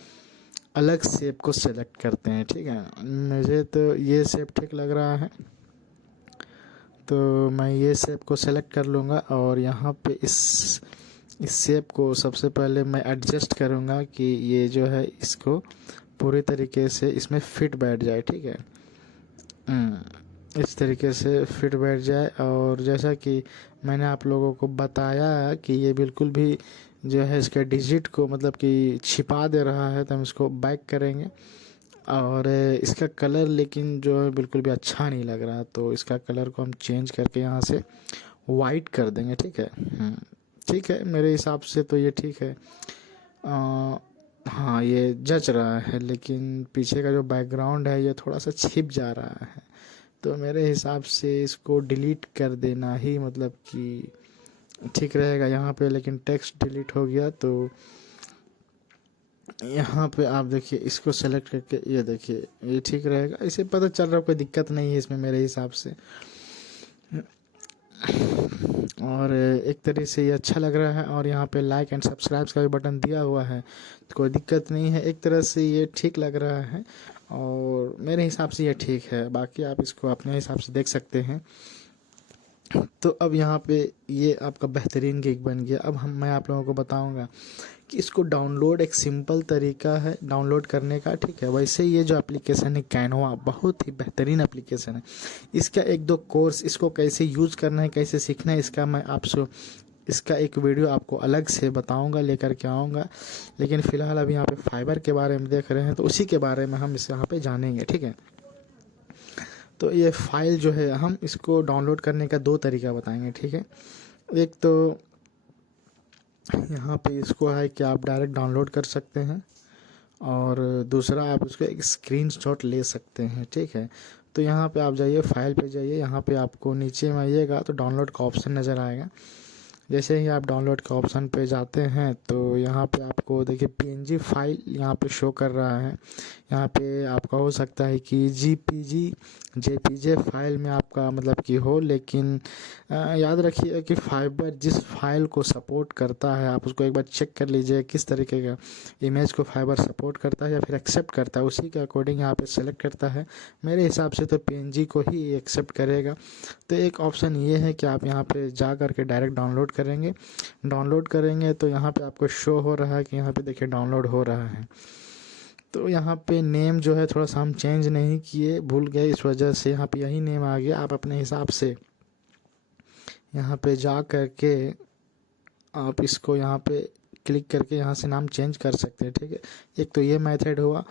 अलग शेप को सेलेक्ट करते हैं, ठीक है। मुझे तो ये शेप ठीक लग रहा है, तो मैं ये शेप को सेलेक्ट कर लूँगा। और यहाँ पे इस शेप को सबसे पहले मैं एडजस्ट करूँगा कि ये जो है इसको पूरी तरीके से इसमें फिट बैठ जाए, ठीक है। इस तरीके से फिट बैठ जाए। और जैसा कि मैंने आप लोगों को बताया कि ये बिल्कुल भी जो है इसके डिजिट को मतलब कि छिपा दे रहा है, तो हम इसको बैक करेंगे। और इसका कलर लेकिन जो है बिल्कुल भी अच्छा नहीं लग रहा, तो इसका कलर को हम चेंज करके यहाँ से वाइट कर देंगे, ठीक है। ठीक है, मेरे हिसाब से तो ये ठीक है। हाँ ये जच रहा है, लेकिन पीछे का जो बैकग्राउंड है ये थोड़ा सा छिप जा रहा है, तो मेरे हिसाब से इसको डिलीट कर देना ही मतलब कि ठीक रहेगा यहाँ पे। लेकिन टेक्स्ट डिलीट हो गया, तो यहाँ पे आप देखिए इसको सेलेक्ट करके ये देखिए ये ठीक रहेगा। इसे पता चल रहा है, कोई दिक्कत नहीं है इसमें मेरे हिसाब से। और एक तरीके से ये अच्छा लग रहा है। और यहाँ पे लाइक एंड सब्सक्राइब का भी बटन दिया हुआ है, तो कोई दिक्कत नहीं है। एक तरह से ये ठीक लग रहा है और मेरे हिसाब से ये ठीक है। बाकी आप इसको अपने हिसाब से देख सकते हैं। तो अब यहाँ पे ये आपका बेहतरीन गिग बन गया। अब मैं आप लोगों को बताऊंगा कि इसको डाउनलोड, एक सिंपल तरीका है डाउनलोड करने का, ठीक है। वैसे ये जो एप्लीकेशन है कैनवा बहुत ही बेहतरीन एप्लीकेशन है। इसका एक दो कोर्स, इसको कैसे यूज़ करना है, कैसे सीखना है, इसका मैं आपसे इसका एक वीडियो आपको अलग से बताऊंगा, लेकर के आऊँगा। लेकिन फ़िलहाल अभी यहाँ पे फाइबर के बारे में देख रहे हैं, तो उसी के बारे में हम इस यहाँ पे जानेंगे, ठीक है। तो ये फाइल जो है हम इसको डाउनलोड करने का दो तरीका बताएंगे, ठीक है। एक तो यहाँ पे इसको है कि आप डायरेक्ट डाउनलोड कर सकते हैं, और दूसरा आप उसको एक स्क्रीनशॉट ले सकते हैं, ठीक है। तो यहाँ पे आप जाइए, फाइल पे जाइए, यहाँ पे आपको नीचे में आइएगा तो डाउनलोड का ऑप्शन नज़र आएगा। जैसे ही आप डाउनलोड के ऑप्शन पे जाते हैं तो यहाँ पे आपको देखिए PNG फाइल यहाँ पे शो कर रहा है। यहाँ पे आपका हो सकता है कि JPG फाइल में आपका मतलब कि हो, लेकिन याद रखिए कि फाइबर जिस फाइल को सपोर्ट करता है आप उसको एक बार चेक कर लीजिए किस तरीके का इमेज को फाइबर सपोर्ट करता है या फिर एक्सेप्ट करता है, उसी के अकॉर्डिंग यहाँ पे सेलेक्ट करता है। मेरे हिसाब से तो PNG को ही एक्सेप्ट करेगा। तो एक ऑप्शन ये है कि आप यहाँ पे जा करके डायरेक्ट डाउनलोड करेंगे तो यहाँ पे आपको शो हो रहा है कि यहाँ पे देखिए डाउनलोड हो रहा है। तो यहाँ पे नेम जो है थोड़ा सा हम चेंज नहीं किए, भूल गए, इस वजह से यहाँ पे यही नेम आ गया। आप अपने हिसाब से यहाँ पे जा करके आप इसको यहाँ पे क्लिक करके यहाँ से नाम चेंज कर सकते हैं, ठीक है। एक तो ये मेथड हुआ,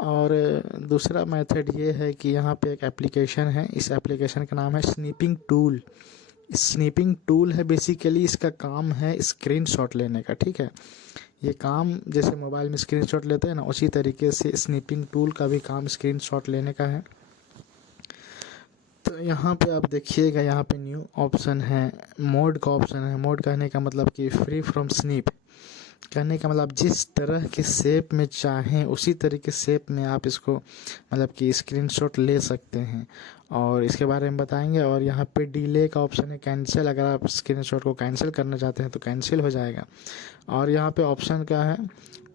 और दूसरा मेथड ये है कि यहाँ पे एक एप्लीकेशन है, इस एप्लीकेशन का नाम है स्नीपिंग टूल है। बेसिकली इसका काम है स्क्रीनशॉट लेने का, ठीक है। ये काम जैसे मोबाइल में स्क्रीनशॉट लेते हैं ना, उसी तरीके से स्नैपिंग टूल का भी काम स्क्रीनशॉट लेने का है। तो यहाँ पे आप देखिएगा, यहाँ पे न्यू ऑप्शन है, मोड का ऑप्शन है। मोड कहने का मतलब कि फ्री फ्रॉम स्नीप, कहने का मतलब जिस तरह के शेप में चाहें उसी तरह के शेप में आप इसको मतलब कि स्क्रीनशॉट ले सकते हैं, और इसके बारे में बताएंगे। और यहाँ पे डिले का ऑप्शन है, कैंसिल, अगर आप स्क्रीनशॉट को कैंसिल करना चाहते हैं तो कैंसिल हो जाएगा। और यहाँ पे ऑप्शन क्या है,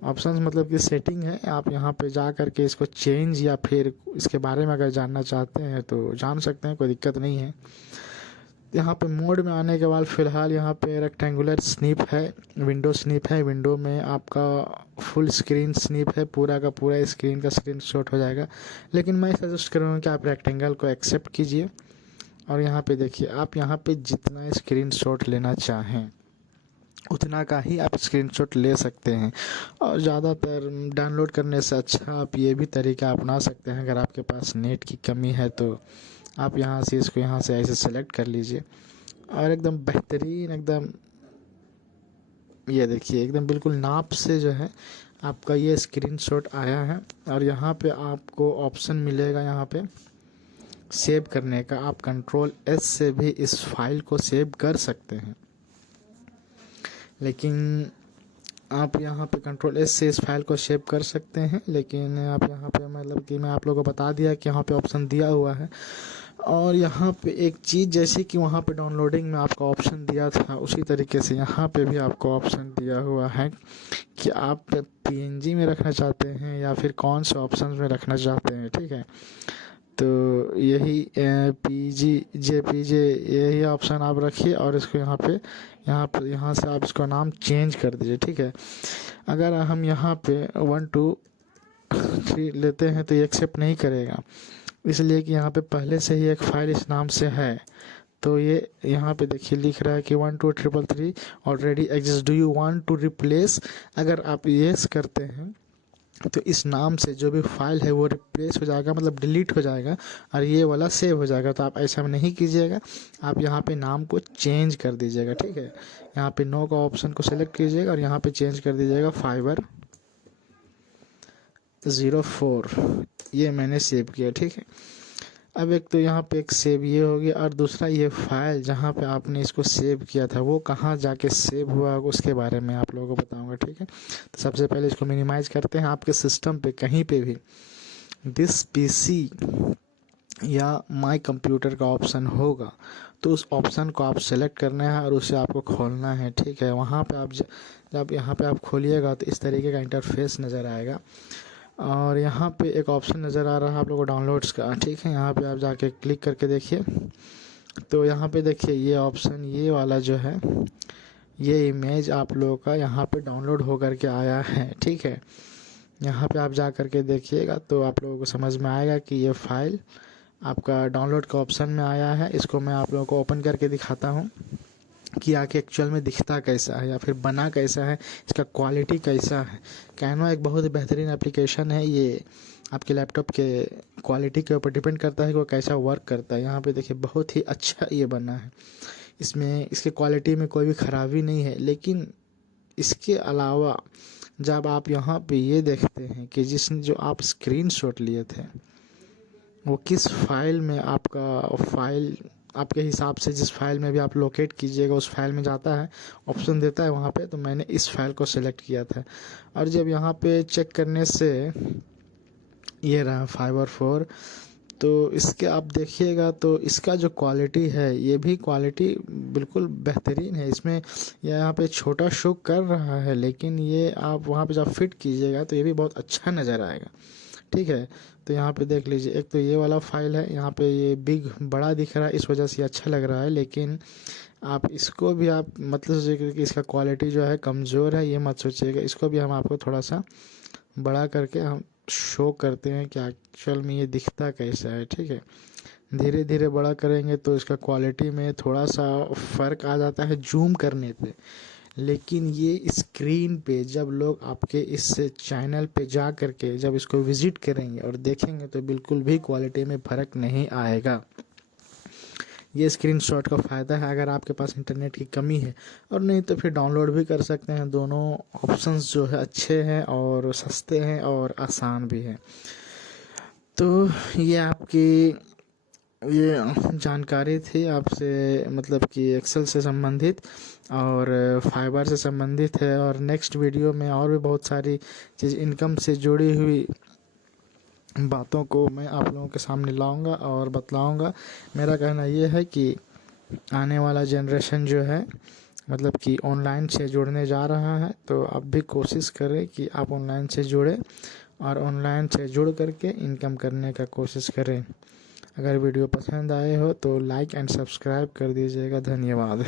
ऑप्शंस मतलब कि सेटिंग है, आप यहाँ पे जा कर के इसको चेंज या फिर इसके बारे में अगर जानना चाहते हैं तो जान सकते हैं, कोई दिक्कत नहीं है। यहाँ पे मोड में आने के बाद फ़िलहाल यहाँ पे रेक्टेंगुलर स्नीप है, विंडो स्नीप है। विंडो में आपका फुल स्क्रीन स्नीप है, पूरा का पूरा स्क्रीन का स्क्रीनशॉट हो जाएगा। लेकिन मैं सजेस्ट करूँगा कि आप रेक्टेंगल को एक्सेप्ट कीजिए, और यहाँ पे देखिए, आप यहाँ पे जितना स्क्रीनशॉट लेना चाहें उतना का ही आप स्क्रीनशॉट ले सकते हैं। और ज़्यादातर डाउनलोड करने से अच्छा आप ये भी तरीका अपना सकते हैं, अगर आपके पास नेट की कमी है तो आप यहाँ से इसको यहाँ से ऐसे सेलेक्ट कर लीजिए, और एकदम बेहतरीन, एकदम ये देखिए एकदम बिल्कुल नाप से जो है आपका ये स्क्रीनशॉट आया है। और यहाँ पे आपको ऑप्शन मिलेगा यहाँ पे सेव करने का, आप Ctrl+S से भी इस फाइल को सेव कर सकते हैं। लेकिन आप यहाँ पे Ctrl+S से इस फाइल को सेव कर सकते हैं, लेकिन आप यहाँ पे मतलब कि मैं आप लोगों को बता दिया कि यहाँ पे ऑप्शन दिया हुआ है। और यहाँ पे एक चीज़, जैसे कि वहाँ पे डाउनलोडिंग में आपका ऑप्शन दिया था, उसी तरीके से यहाँ पे भी आपको ऑप्शन दिया हुआ है कि आप PNG में रखना चाहते हैं या फिर कौन से ऑप्शन में रखना चाहते हैं, ठीक है। तो यही JPG यही ऑप्शन आप रखिए, और इसको यहाँ से आप इसका नाम चेंज कर दीजिए, ठीक है। अगर हम यहाँ पे 1 2 3 लेते हैं तो ये एक्सेप्ट नहीं करेगा, इसलिए कि यहाँ पे पहले से ही एक फ़ाइल इस नाम से है। तो ये यहाँ पे देखिए लिख रहा है कि 1 2 3 3 already exist, do you want to replace. अगर आप येस करते हैं तो इस नाम से जो भी फाइल है वो रिप्लेस हो जाएगा, मतलब डिलीट हो जाएगा, और ये वाला सेव हो जाएगा। तो आप ऐसा नहीं कीजिएगा, आप यहाँ पे नाम को चेंज कर दीजिएगा, ठीक है। यहाँ पे नो का ऑप्शन को सेलेक्ट कीजिएगा और यहाँ पे चेंज कर दीजिएगा Fiverr04, ये मैंने सेव किया, ठीक है। अब एक तो यहाँ पे एक सेव ये हो गया, और दूसरा ये फाइल जहाँ पे आपने इसको सेव किया था वो कहाँ जाके सेव हुआ उसके बारे में आप लोगों को बताऊंगा, ठीक है। तो सबसे पहले इसको मिनिमाइज करते हैं। आपके सिस्टम पे कहीं पे भी दिस PC या माय कंप्यूटर का ऑप्शन होगा तो उस ऑप्शन को आप सेलेक्ट करना है और उसे आपको खोलना है, ठीक है। वहाँ पे आप जब यहाँ पे आप खोलिएगा तो इस तरीके का इंटरफेस नज़र आएगा, और यहाँ पे एक ऑप्शन नज़र आ रहा है आप लोगों को डाउनलोड्स का, ठीक है। यहाँ पे आप जाके क्लिक करके देखिए, तो यहाँ पे देखिए ये ऑप्शन, ये वाला जो है, ये इमेज आप लोगों का यहाँ पे डाउनलोड हो करके आया है, ठीक है। यहाँ पे आप जा करके देखिएगा तो आप लोगों को समझ में आएगा कि ये फाइल आपका डाउनलोड का ऑप्शन में आया है। इसको मैं आप लोगों को ओपन करके दिखाता हूँ कि आके एक्चुअल में दिखता कैसा है या फिर बना कैसा है, इसका क्वालिटी कैसा है। कैनवा एक बहुत ही बेहतरीन एप्लीकेशन है, ये आपके लैपटॉप के क्वालिटी के ऊपर डिपेंड करता है कि वो कैसा वर्क करता है। यहाँ पे देखिए बहुत ही अच्छा ये बना है, इसमें इसके क्वालिटी में कोई भी ख़राबी नहीं है। लेकिन इसके अलावा जब आप यहाँ पे ये देखते हैं कि जो आप स्क्रीनशॉट लिए थे वो किस फाइल में, आपका फाइल आपके हिसाब से जिस फाइल में भी आप लोकेट कीजिएगा उस फाइल में जाता है, ऑप्शन देता है वहाँ पे। तो मैंने इस फाइल को सिलेक्ट किया था, और जब यहाँ पे चेक करने से ये रहा Fiverr4, तो इसके आप देखिएगा तो इसका जो क्वालिटी है ये भी क्वालिटी बिल्कुल बेहतरीन है। इसमें यहाँ पे छोटा शो कर रहा है, लेकिन ये आप वहाँ पे जब फिट कीजिएगा तो ये भी बहुत अच्छा नज़र आएगा, ठीक है। तो यहाँ पे देख लीजिए, एक तो ये वाला फाइल है, यहाँ पे ये बिग बड़ा दिख रहा है, इस वजह से अच्छा लग रहा है। लेकिन आप इसको भी आप मतलब सोचिएगा कि इसका क्वालिटी जो है कमज़ोर है, ये मत सोचिएगा। इसको भी हम आपको थोड़ा सा बड़ा करके हम शो करते हैं कि एक्चुअल में ये दिखता कैसा है, ठीक है। धीरे धीरे बड़ा करेंगे तो इसका क्वालिटी में थोड़ा सा फ़र्क आ जाता है जूम करने पे। लेकिन ये स्क्रीन पे जब लोग आपके इस चैनल पे जा करके जब इसको विज़िट करेंगे और देखेंगे तो बिल्कुल भी क्वालिटी में फ़र्क नहीं आएगा। ये स्क्रीनशॉट का फ़ायदा है अगर आपके पास इंटरनेट की कमी है, और नहीं तो फिर डाउनलोड भी कर सकते हैं। दोनों ऑप्शंस जो है अच्छे हैं और सस्ते हैं और आसान भी हैं। तो ये आपकी ये जानकारी थी आपसे, मतलब कि एक्सेल से संबंधित और फाइबर से संबंधित है। और नेक्स्ट वीडियो में और भी बहुत सारी चीज़ इनकम से जुड़ी हुई बातों को मैं आप लोगों के सामने लाऊंगा और बतलाऊंगा। मेरा कहना ये है कि आने वाला जनरेशन जो है मतलब कि ऑनलाइन से जुड़ने जा रहा है, तो आप भी कोशिश करें कि आप ऑनलाइन से जुड़ें और ऑनलाइन से जुड़ करके इनकम करने का कोशिश करें। अगर वीडियो पसंद आए हो तो लाइक एंड सब्सक्राइब कर दीजिएगा। धन्यवाद।